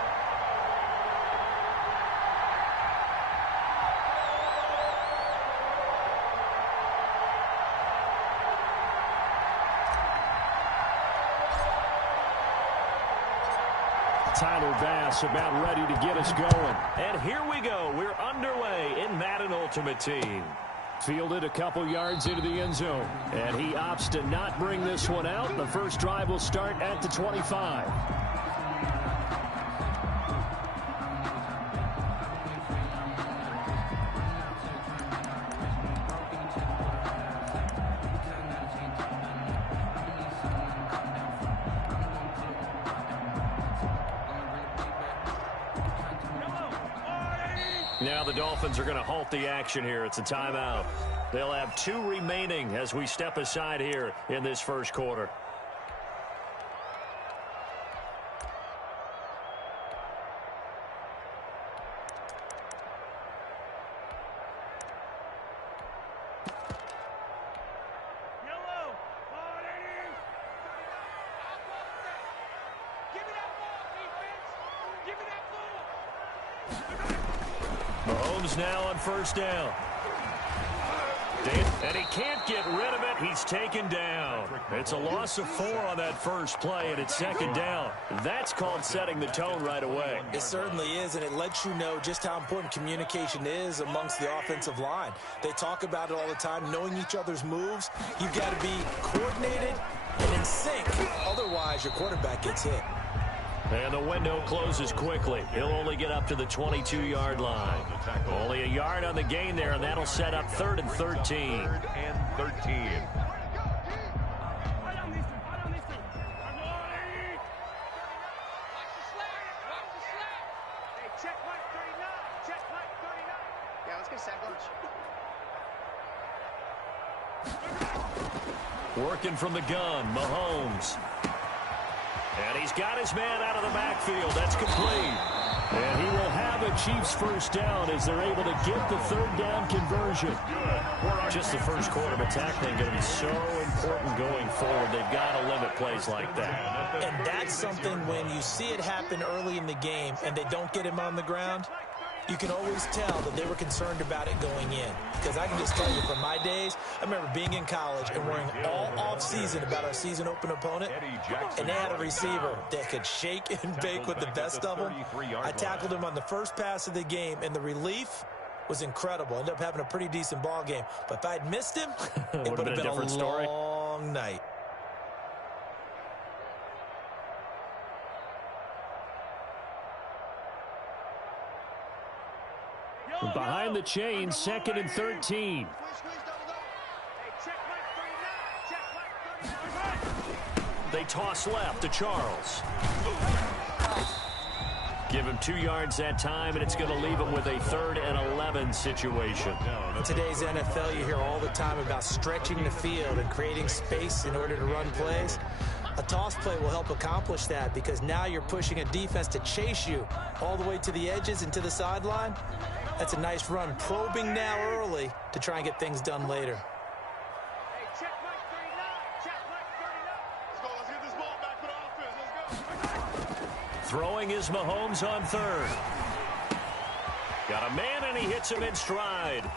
Tyler Bass about ready to get us going. And here we go. We're underway in Madden Ultimate Team. Fielded a couple yards into the end zone. And he opts to not bring this one out. The first drive will start at the 25. Now the Dolphins are going to halt the action here. It's a timeout. They'll have 2 remaining as we step aside here in this first quarter. Mahomes now on first down. And he can't get rid of it. He's taken down. It's a loss of 4 on that first play, and it's second down. That's called setting the tone right away. It certainly is, and it lets you know just how important communication is amongst the offensive line. They talk about it all the time, knowing each other's moves. You've got to be coordinated and in sync. Otherwise, your quarterback gets hit. And the window closes quickly. He'll only get up to the 22-yard line. Only a yard on the gain there, and that'll set up 3rd and 13. 3rd and 13. Working from the gun, Mahomes. And he's got his man out of the backfield. That's complete. And he will have a Chiefs first down as they're able to get the 3rd down conversion. Just the first quarter of tackling going to be so important going forward. They've got to limit plays like that. And that's something when you see it happen early in the game and they don't get him on the ground, you can always tell that they were concerned about it going in. Because I can just tell you from my days, I remember being in college and worrying all off-season about our season open opponent, and they had a receiver that could shake and bake with the best of them. I tackled him on the first pass of the game, and the relief was incredible. Ended up having a pretty decent ball game. But if I'd missed him, it would have been a long night. Behind the chain, 2nd and 13. They toss left to Charles. Give him 2 yards that time, and it's going to leave him with a 3rd and 11 situation. In today's NFL, you hear all the time about stretching the field and creating space in order to run plays. A toss play will help accomplish that because now you're pushing a defense to chase you all the way to the edges and to the sideline. That's a nice run, probing now early to try and get things done later. Throwing is Mahomes on 3rd. Got a man, and he hits him in stride.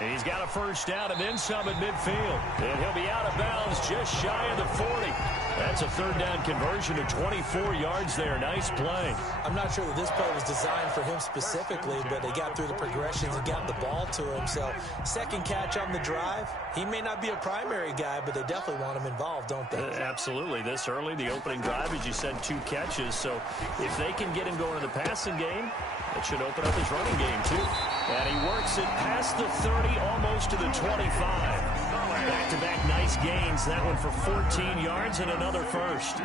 And he's got a first down and then some at midfield. And he'll be out of bounds just shy of the 40. That's a 3rd down conversion to 24 yards there. Nice play. I'm not sure that this play was designed for him specifically, but they got through the progressions and got the ball to him. So, second catch on the drive. He may not be a primary guy, but they definitely want him involved, don't they? Absolutely. This early, the opening drive, as you said, 2 catches. So, if they can get him going in the passing game, it should open up his running game, too. And he works it past the 30, almost to the 25. Back-to-back nice gains. That one for 14 yards and another first.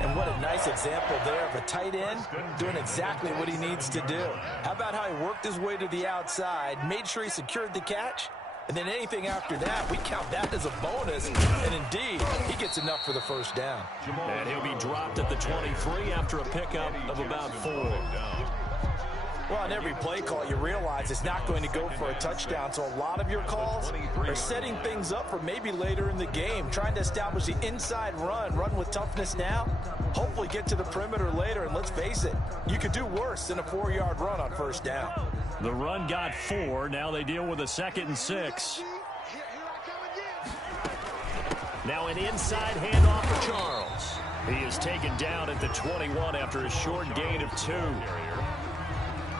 And what a nice example there of a tight end doing exactly what he needs to do. How about how he worked his way to the outside, made sure he secured the catch, and then anything after that, we count that as a bonus. And indeed, he gets enough for the first down. And he'll be dropped at the 23 after a pickup of about 4. Well, on every play call, you realize it's not going to go for a touchdown. So a lot of your calls are setting things up for maybe later in the game, trying to establish the inside run with toughness now, hopefully get to the perimeter later. And let's face it, you could do worse than a 4-yard run on first down. The run got 4. Now they deal with a 2nd and 6. Now an inside handoff for Charles. He is taken down at the 21 after a short gain of 2.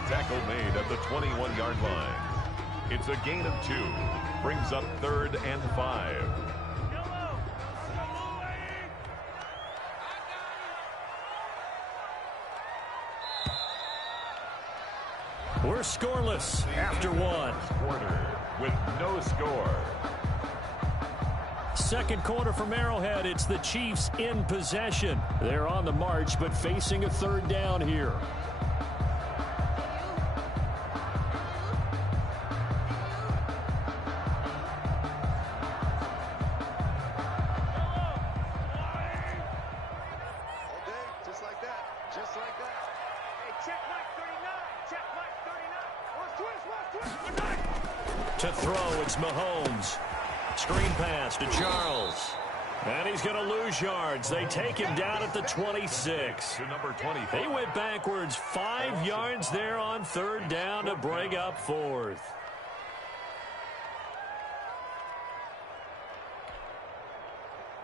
Tackle made at the 21-yard line. It's a gain of 2. Brings up 3rd and 5. We're scoreless after 1. Quarter with no score. Second quarter from Arrowhead. It's the Chiefs in possession. They're on the march, but facing a 3rd down here. To throw, it's Mahomes. Screen pass to Charles. And he's going to lose yards. They take him down at the 26. To number 24. He went backwards 5 yards there on 3rd down to bring up 4th.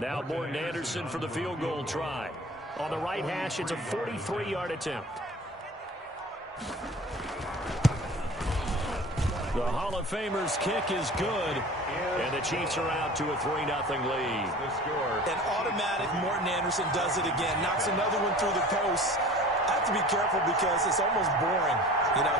Now Morton Anderson for the field goal try. On the right hash, it's a 43-yard attempt. The Hall of Famer's kick is good, and the Chiefs are out to a 3-0 lead. An automatic Morton Anderson does it again, knocks another one through the post. I have to be careful because it's almost boring,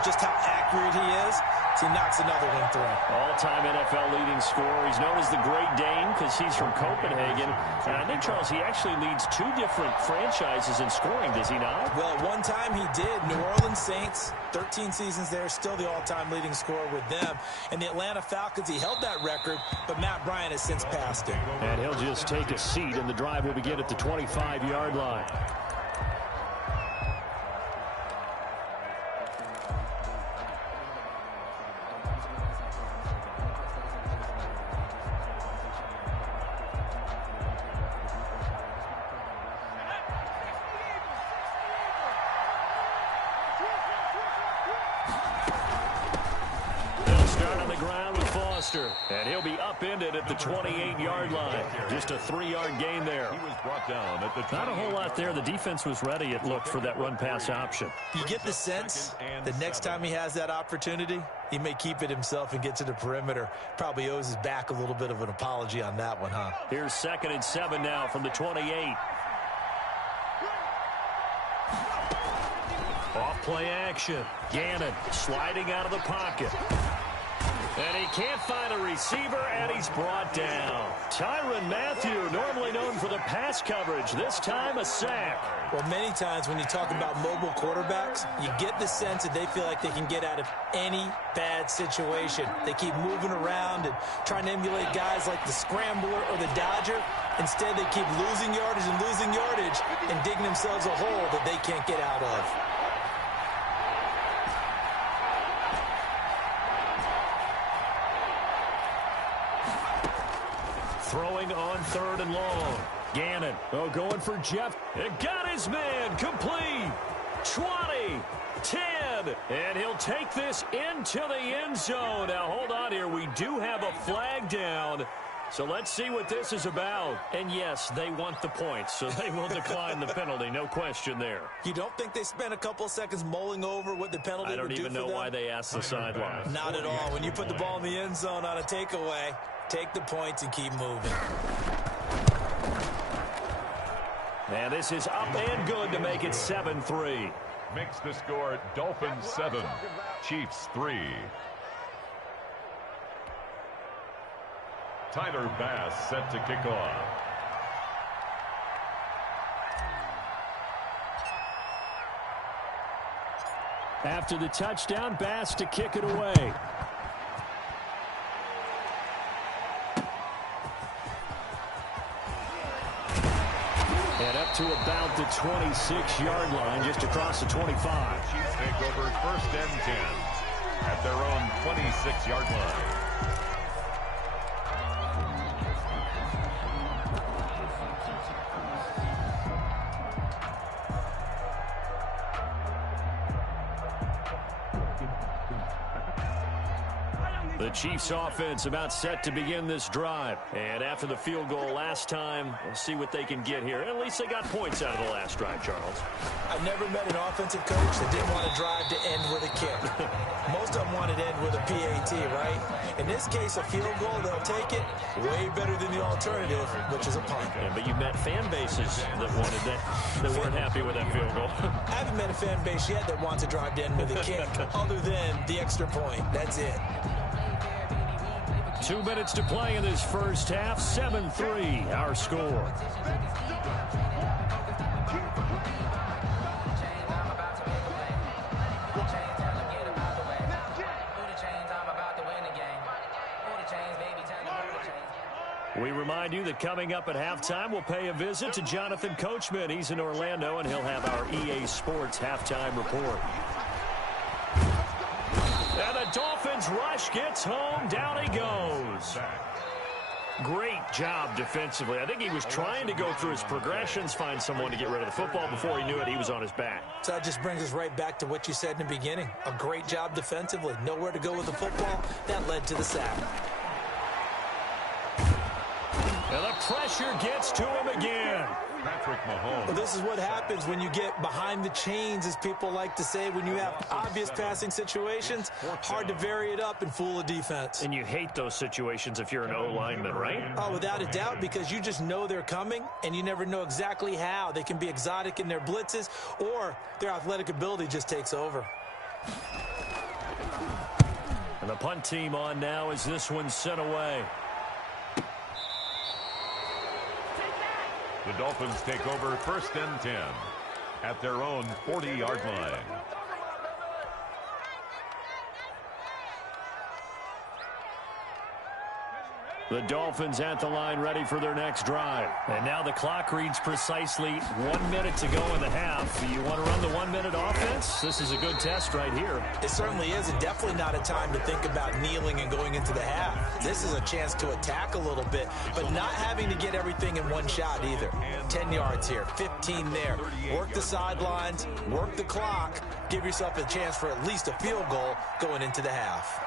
just how accurate he is. So he knocks another one through. All-time NFL leading scorer. He's known as the Great Dane because he's from Copenhagen. And I think, Charles, he actually leads 2 different franchises in scoring, does he not? Well, at one time he did. New Orleans Saints, 13 seasons there, still the all-time leading scorer with them. And the Atlanta Falcons, he held that record, but Matt Bryant has since passed it. And he'll just take a seat, and the drive will begin at the 25-yard line. And he'll be upended at the 28-yard line. Just a 3-yard gain there. He was brought down at the Not a whole lot there. The defense was ready, it looked, for that run-pass option. You get the sense that next time he has that opportunity, he may keep it himself and get to the perimeter. Probably owes his back a little bit of an apology on that one, huh? Here's 2nd and 7 now from the 28. Off play action. Gannon sliding out of the pocket. And he can't find a receiver, and he's brought down. Tyrann Mathieu, normally known for the pass coverage, this time a sack. Well, many times when you talk about mobile quarterbacks, you get the sense that they feel like they can get out of any bad situation. They keep moving around and trying to emulate guys like the Scrambler or the Dodger. Instead, they keep losing yardage and digging themselves a hole that they can't get out of. Throwing on 3rd and long. Gannon, going for Jeff. It got his man complete. 20, 10, and he'll take this into the end zone. Now, hold on here. We do have a flag down. So let's see what this is about. And yes, they want the points, so they will decline the penalty. No question there. You don't think they spent a couple of seconds mulling over what the penalty would do for them? I don't even know why they asked the sideline. Not at all. When you put the ball in the end zone on a takeaway, take the points and keep moving. And this is up and good to make it 7-3. Makes the score Dolphins 7, Chiefs 3. Tyler Bass set to kick off. After the touchdown, Bass to kick it away. And up up to about the 26-yard line, just across the 25. Chiefs take over 1st and 10 at their own 26-yard line. The Chiefs offense about set to begin this drive. And after the field goal last time, we'll see what they can get here. At least they got points out of the last drive, Charles. I've never met an offensive coach that didn't want to drive to end with a kick. Most of them wanted to end with a PAT, right? In this case, a field goal, they'll take it way better than the alternative, which is a punt. Yeah, but you met fan bases that wanted that weren't happy with that field goal. I haven't met a fan base yet that wants to drive to end with a kick, other than the extra point. That's it. 2 minutes to play in this first half. 7-3, our score. We remind you that coming up at halftime, we'll pay a visit to Jonathan Coachman. He's in Orlando, and he'll have our EA Sports halftime report. And the Dolphins rush gets home. Down he goes. Great job defensively. I think he was trying to go through his progressions, find someone to get rid of the football. Before he knew it, he was on his back. So that just brings us right back to what you said in the beginning. A great job defensively. Nowhere to go with the football. That led to the sack. And the pressure gets to him again. Patrick Mahomes. Well, this is what happens when you get behind the chains, as people like to say. When you have obvious passing situations, hard to vary it up and fool a defense. And you hate those situations if you're an O-lineman, right? Oh, without a doubt, because you just know they're coming, and you never know exactly how. They can be exotic in their blitzes, or their athletic ability just takes over. And the punt team on now as this one's sent away. The Dolphins take over 1st and 10 at their own 40-yard line. The Dolphins at the line ready for their next drive. And now the clock reads precisely 1 minute to go in the half. You want to run the 1 minute offense? This is a good test right here. It certainly is, and definitely not a time to think about kneeling and going into the half. This is a chance to attack a little bit, but not having to get everything in one shot either. 10 yards here, 15 there. Work the sidelines, work the clock, give yourself a chance for at least a field goal going into the half.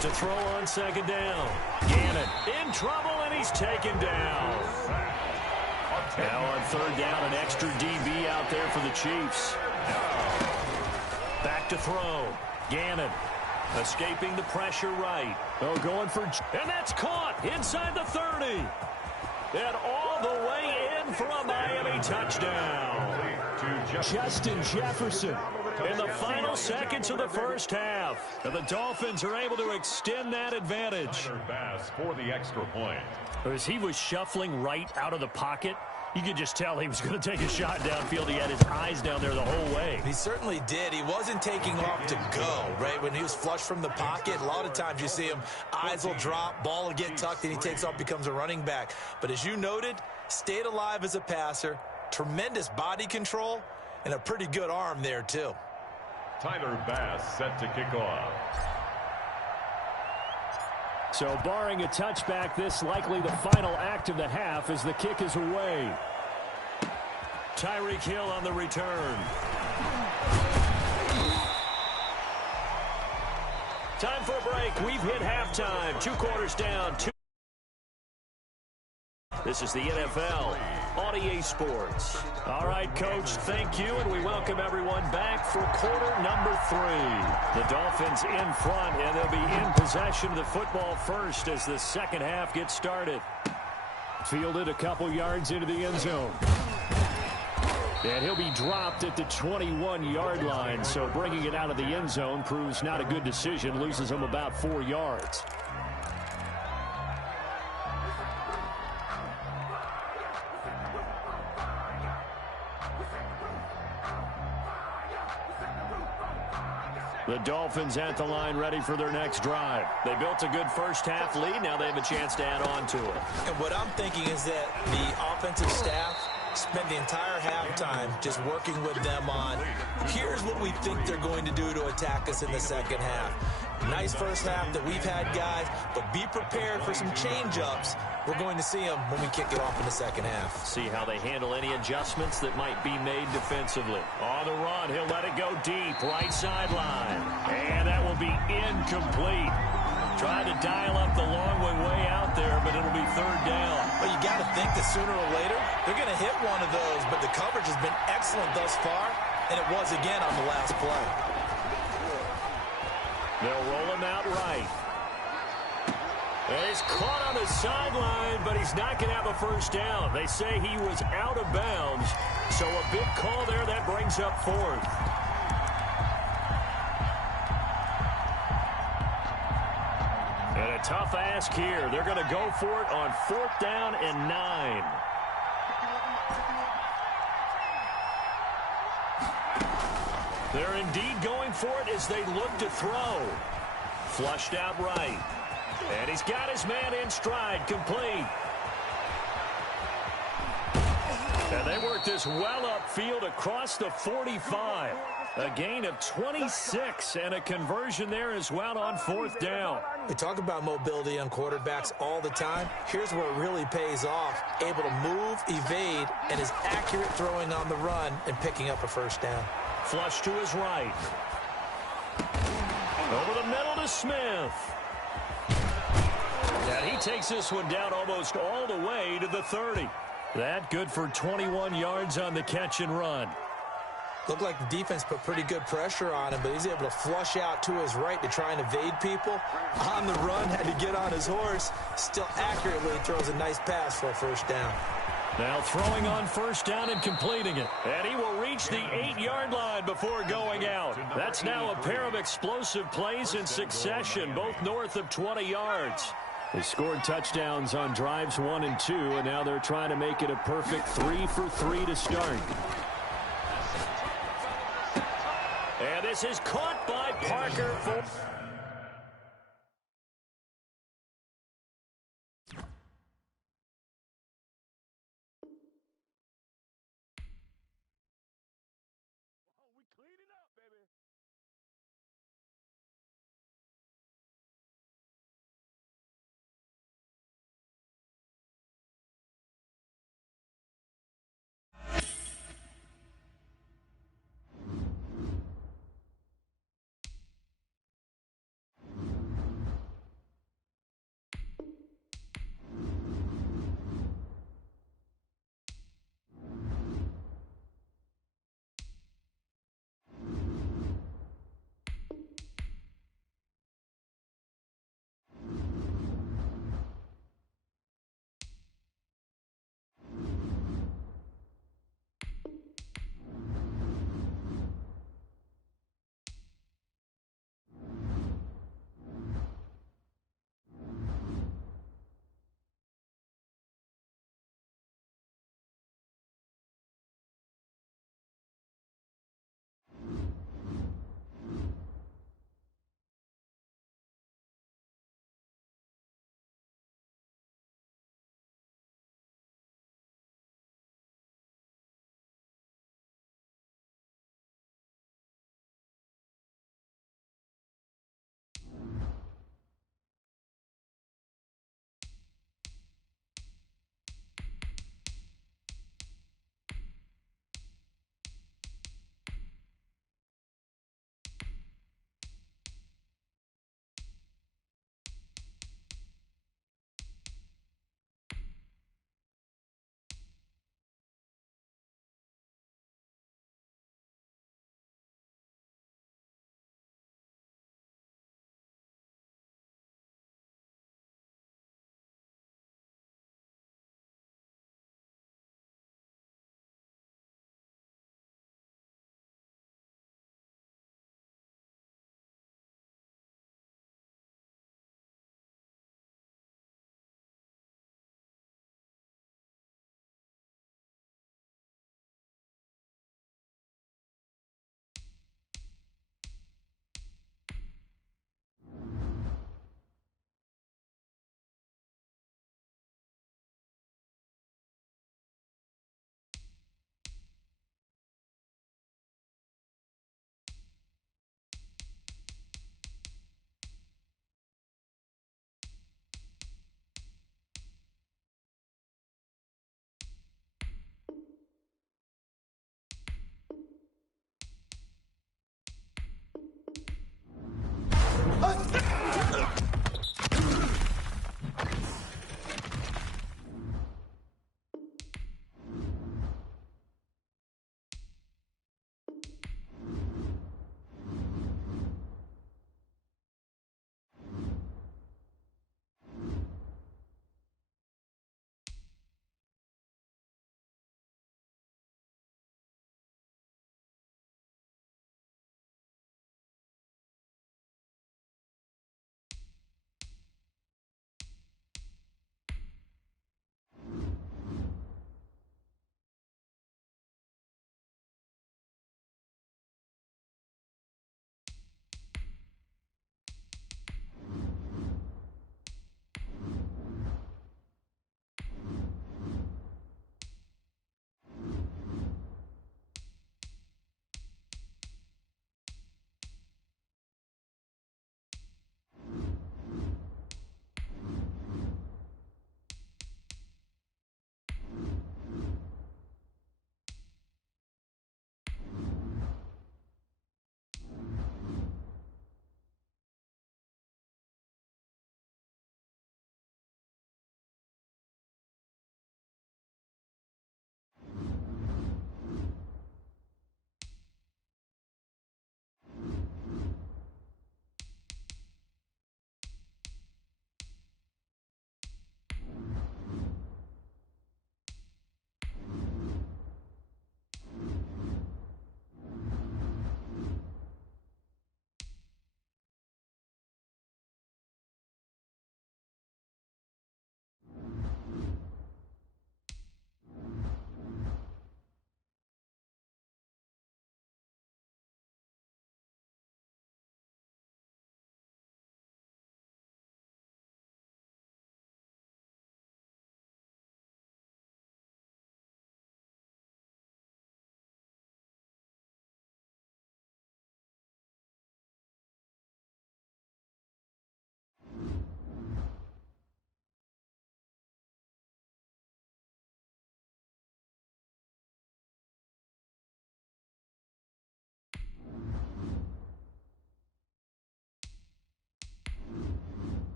To throw on second down. Gannon in trouble, and he's taken down. Now on third down, an extra DB out there for the Chiefs. Back to throw. Gannon escaping the pressure right. Oh, going for... And that's caught inside the 30. And all the way in for a Miami touchdown. Justin Jefferson in the final seconds of the first half. And the Dolphins are able to extend that advantage. For the extra point. As he was shuffling right out of the pocket, you could just tell he was going to take a shot downfield. He had his eyes down there the whole way. He certainly did. He wasn't taking off to go, right? When he was flush from the pocket, a lot of times you see him, eyes will drop, ball will get tucked, and he takes off, becomes a running back. But as you noted, stayed alive as a passer, tremendous body control, and a pretty good arm there, too. Tyler Bass set to kick off. So barring a touchback, this likely the final act of the half as the kick is away. Tyreek Hill on the return. Time for a break. We've hit halftime. 2 quarters down. This is the NFL on EA Sports. All right, Coach, thank you, and we welcome everyone back for quarter number 3. The Dolphins in front, and they'll be in possession of the football first as the second half gets started. Fielded a couple yards into the end zone. And he'll be dropped at the 21-yard line, so bringing it out of the end zone proves not a good decision, loses him about 4 yards. The Dolphins at the line ready for their next drive. They built a good first-half lead. Now they have a chance to add on to it. And what I'm thinking is that the offensive staff spent the entire halftime just working with them on, here's what we think they're going to do to attack us in the second half. Nice first half that we've had, guys, but be prepared for some change-ups. We're going to see them when we kick it off in the second half. See how they handle any adjustments that might be made defensively. On the run, he'll let it go deep, right sideline. And that will be incomplete. Trying to dial up the long way out there, but it'll be third down. Well, you got to think that sooner or later, they're going to hit one of those, but the coverage has been excellent thus far, and it was again on the last play. They'll roll him out right. And he's caught on the sideline, but he's not going to have a first down. They say he was out of bounds, so a big call there that brings up fourth. And a tough ask here. They're going to go for it on 4th down and 9. They're indeed going for it as they look to throw. Flushed out right. And he's got his man in stride, complete. And they work this well upfield across the 45. A gain of 26 and a conversion there as well on 4th down. We talk about mobility on quarterbacks all the time. Here's where it really pays off. Able to move, evade, and is accurate throwing on the run and picking up a first down. Flush to his right. Over the middle to Smith. And he takes this one down almost all the way to the 30. That good for 21 yards on the catch and run. Looked like the defense put pretty good pressure on him, but he's able to flush out to his right to try and evade people. On the run, had to get on his horse. Still accurately throws a nice pass for a first down. Now throwing on first down and completing it. And he will reach the 8-yard line before going out. That's now a pair of explosive plays in succession, both north of 20 yards. They scored touchdowns on drives 1 and 2, and now they're trying to make it a perfect 3 for 3 to start. And this is caught by Parker for...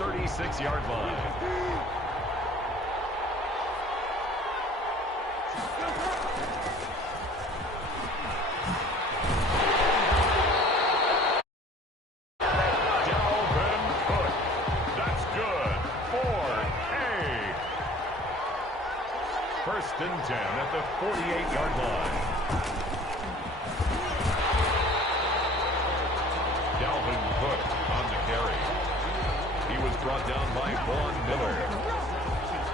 36-yard line. First and 10 at the 48-yard line. Dalvin Cook on the carry. He was brought down by Vaughn Miller.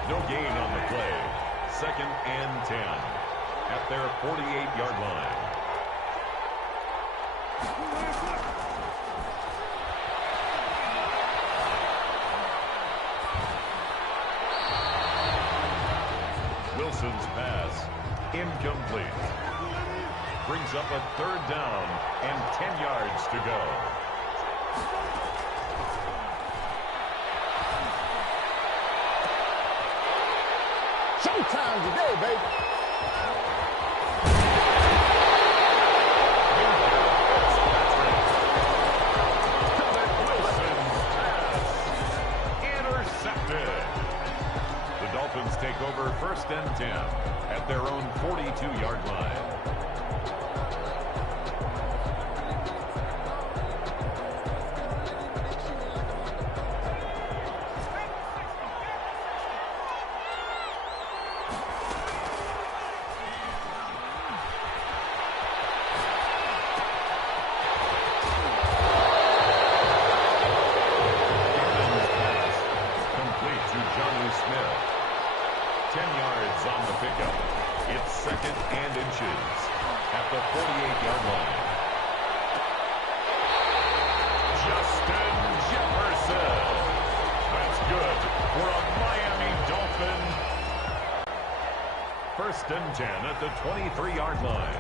No gain on the play. Second and 10 at their 48-yard line. Wilson's pass incomplete. Brings up a third down and 10 yards to go. Showtime today, baby. Wilson's pass intercepted. The Dolphins take over first and 10 at their own 42-yard line. First and 10 at the 23-yard line.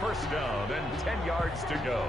First down and 10 yards to go.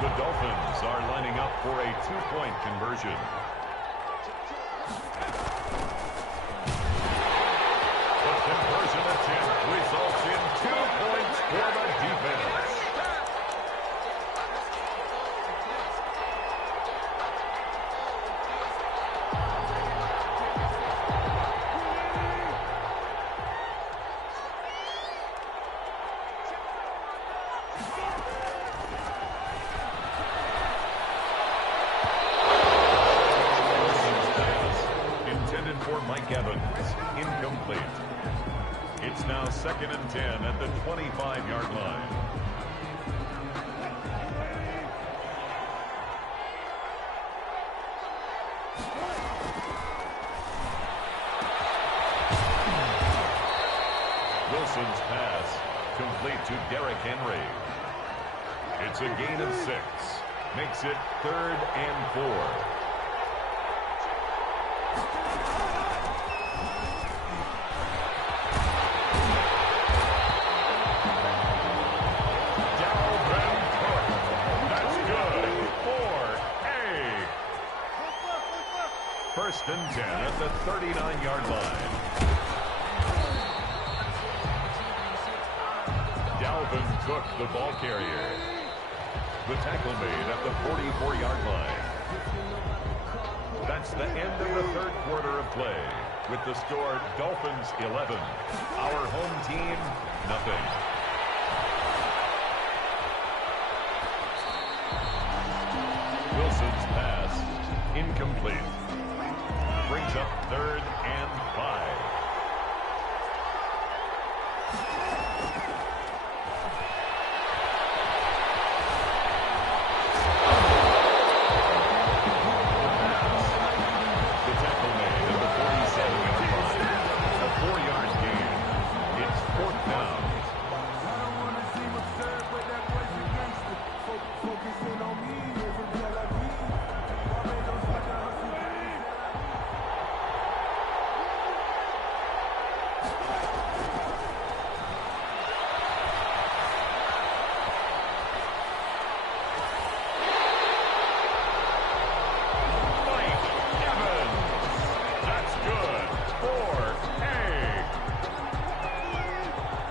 The Dolphins are lining up for a two-point conversion. The conversion attempt results in 2 points for the defense. Incomplete. It's now second and 10 at the 25-yard line. Wilson's pass complete to Derrick Henry. It's a gain of 6. Makes it 3rd and 4. First and 10 at the 39-yard line. Dalvin Cook, the ball carrier. The tackle made at the 44-yard line. That's the end of the third quarter of play. With the score, Dolphins 11. Our home team, nothing. incomplete. Brings up 3rd and 5. The tackle made at the 47-yard line. A 4-yard gain. It's 4th down.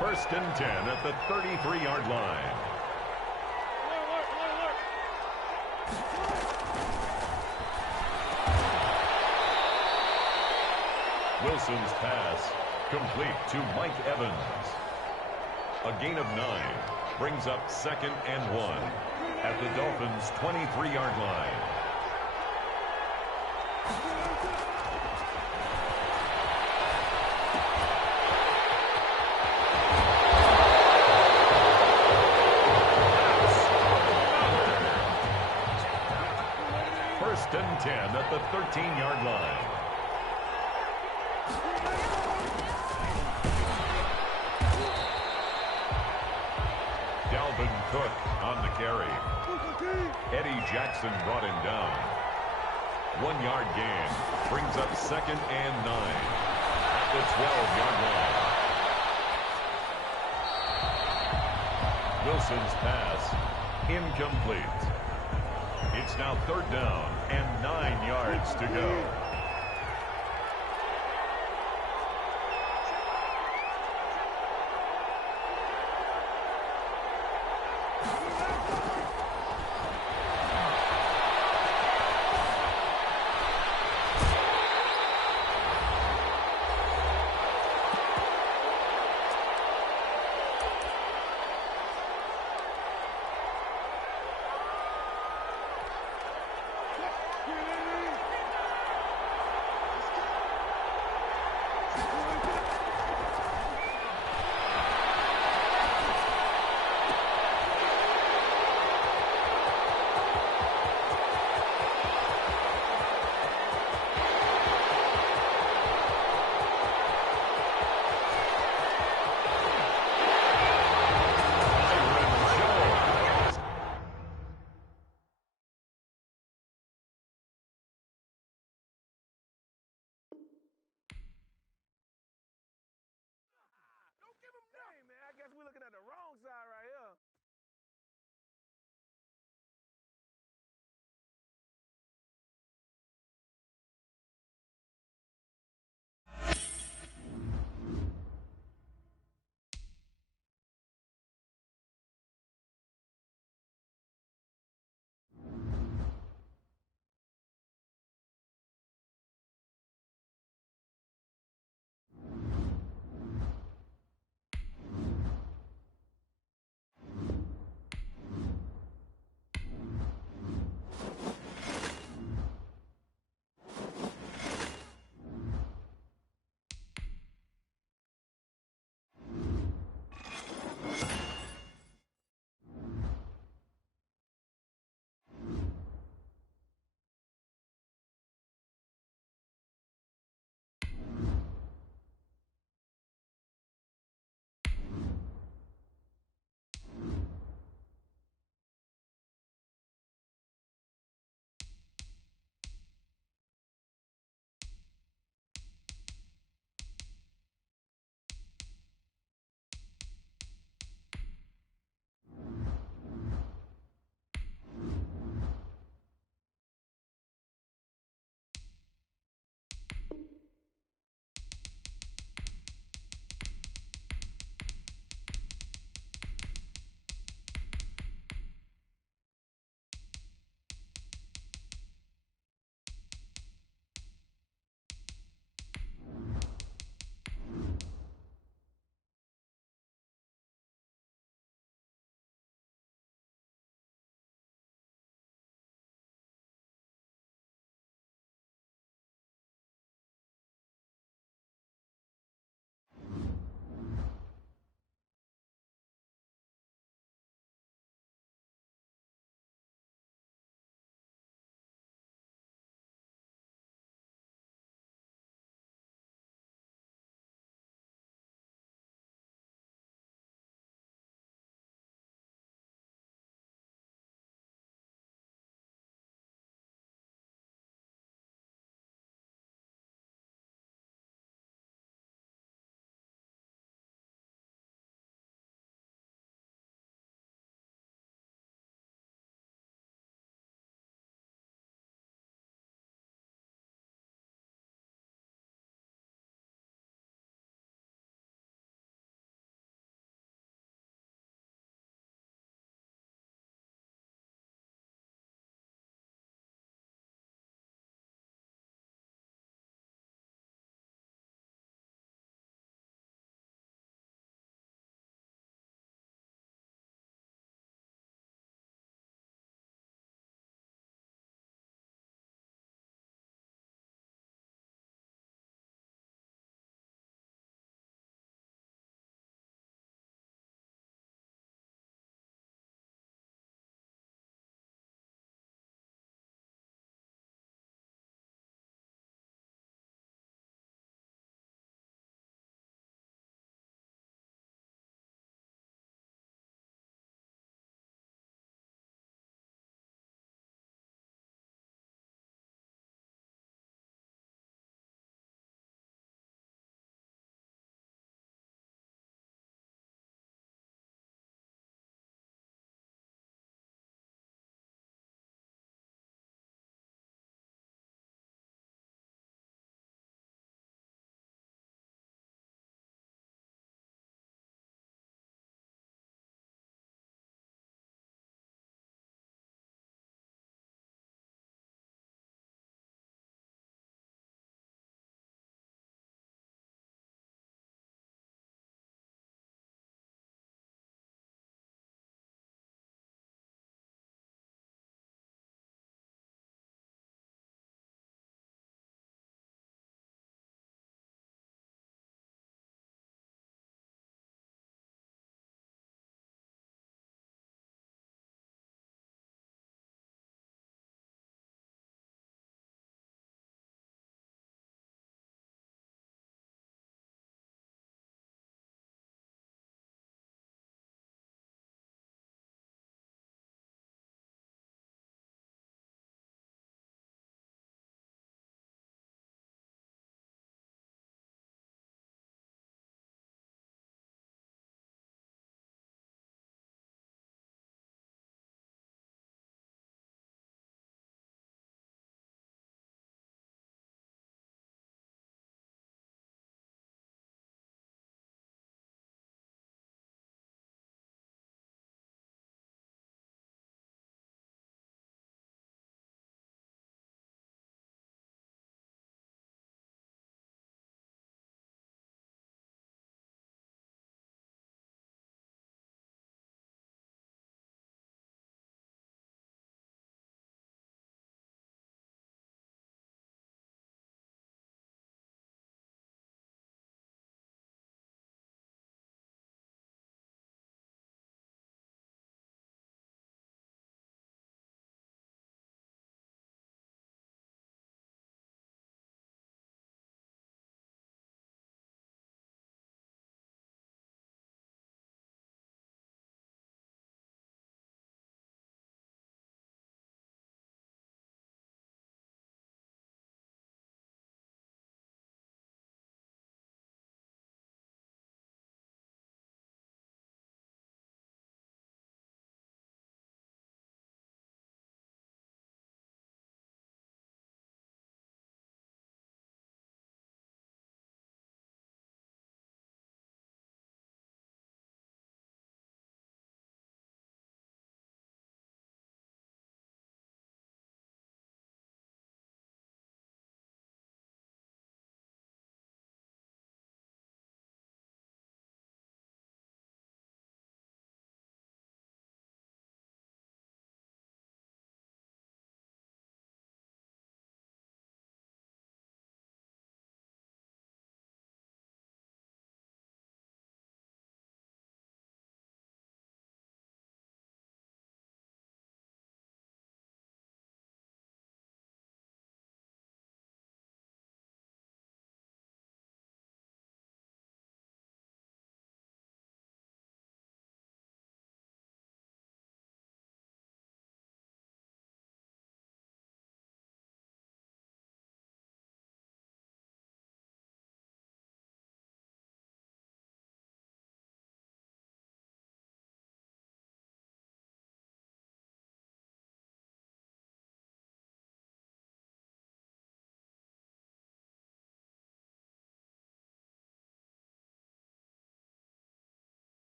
First and 10 at the 33-yard line. Wilson's pass complete to Mike Evans. A gain of 9 brings up 2nd and 1 at the Dolphins' 23-yard line. First and 10 at the 13-yard line. Dalvin Cook on the carry. Eddie Jackson brought him down. 1-yard gain brings up 2nd and 9 at the 12-yard line. Wilson's pass incomplete. It's now 3rd down and 9 yards to go.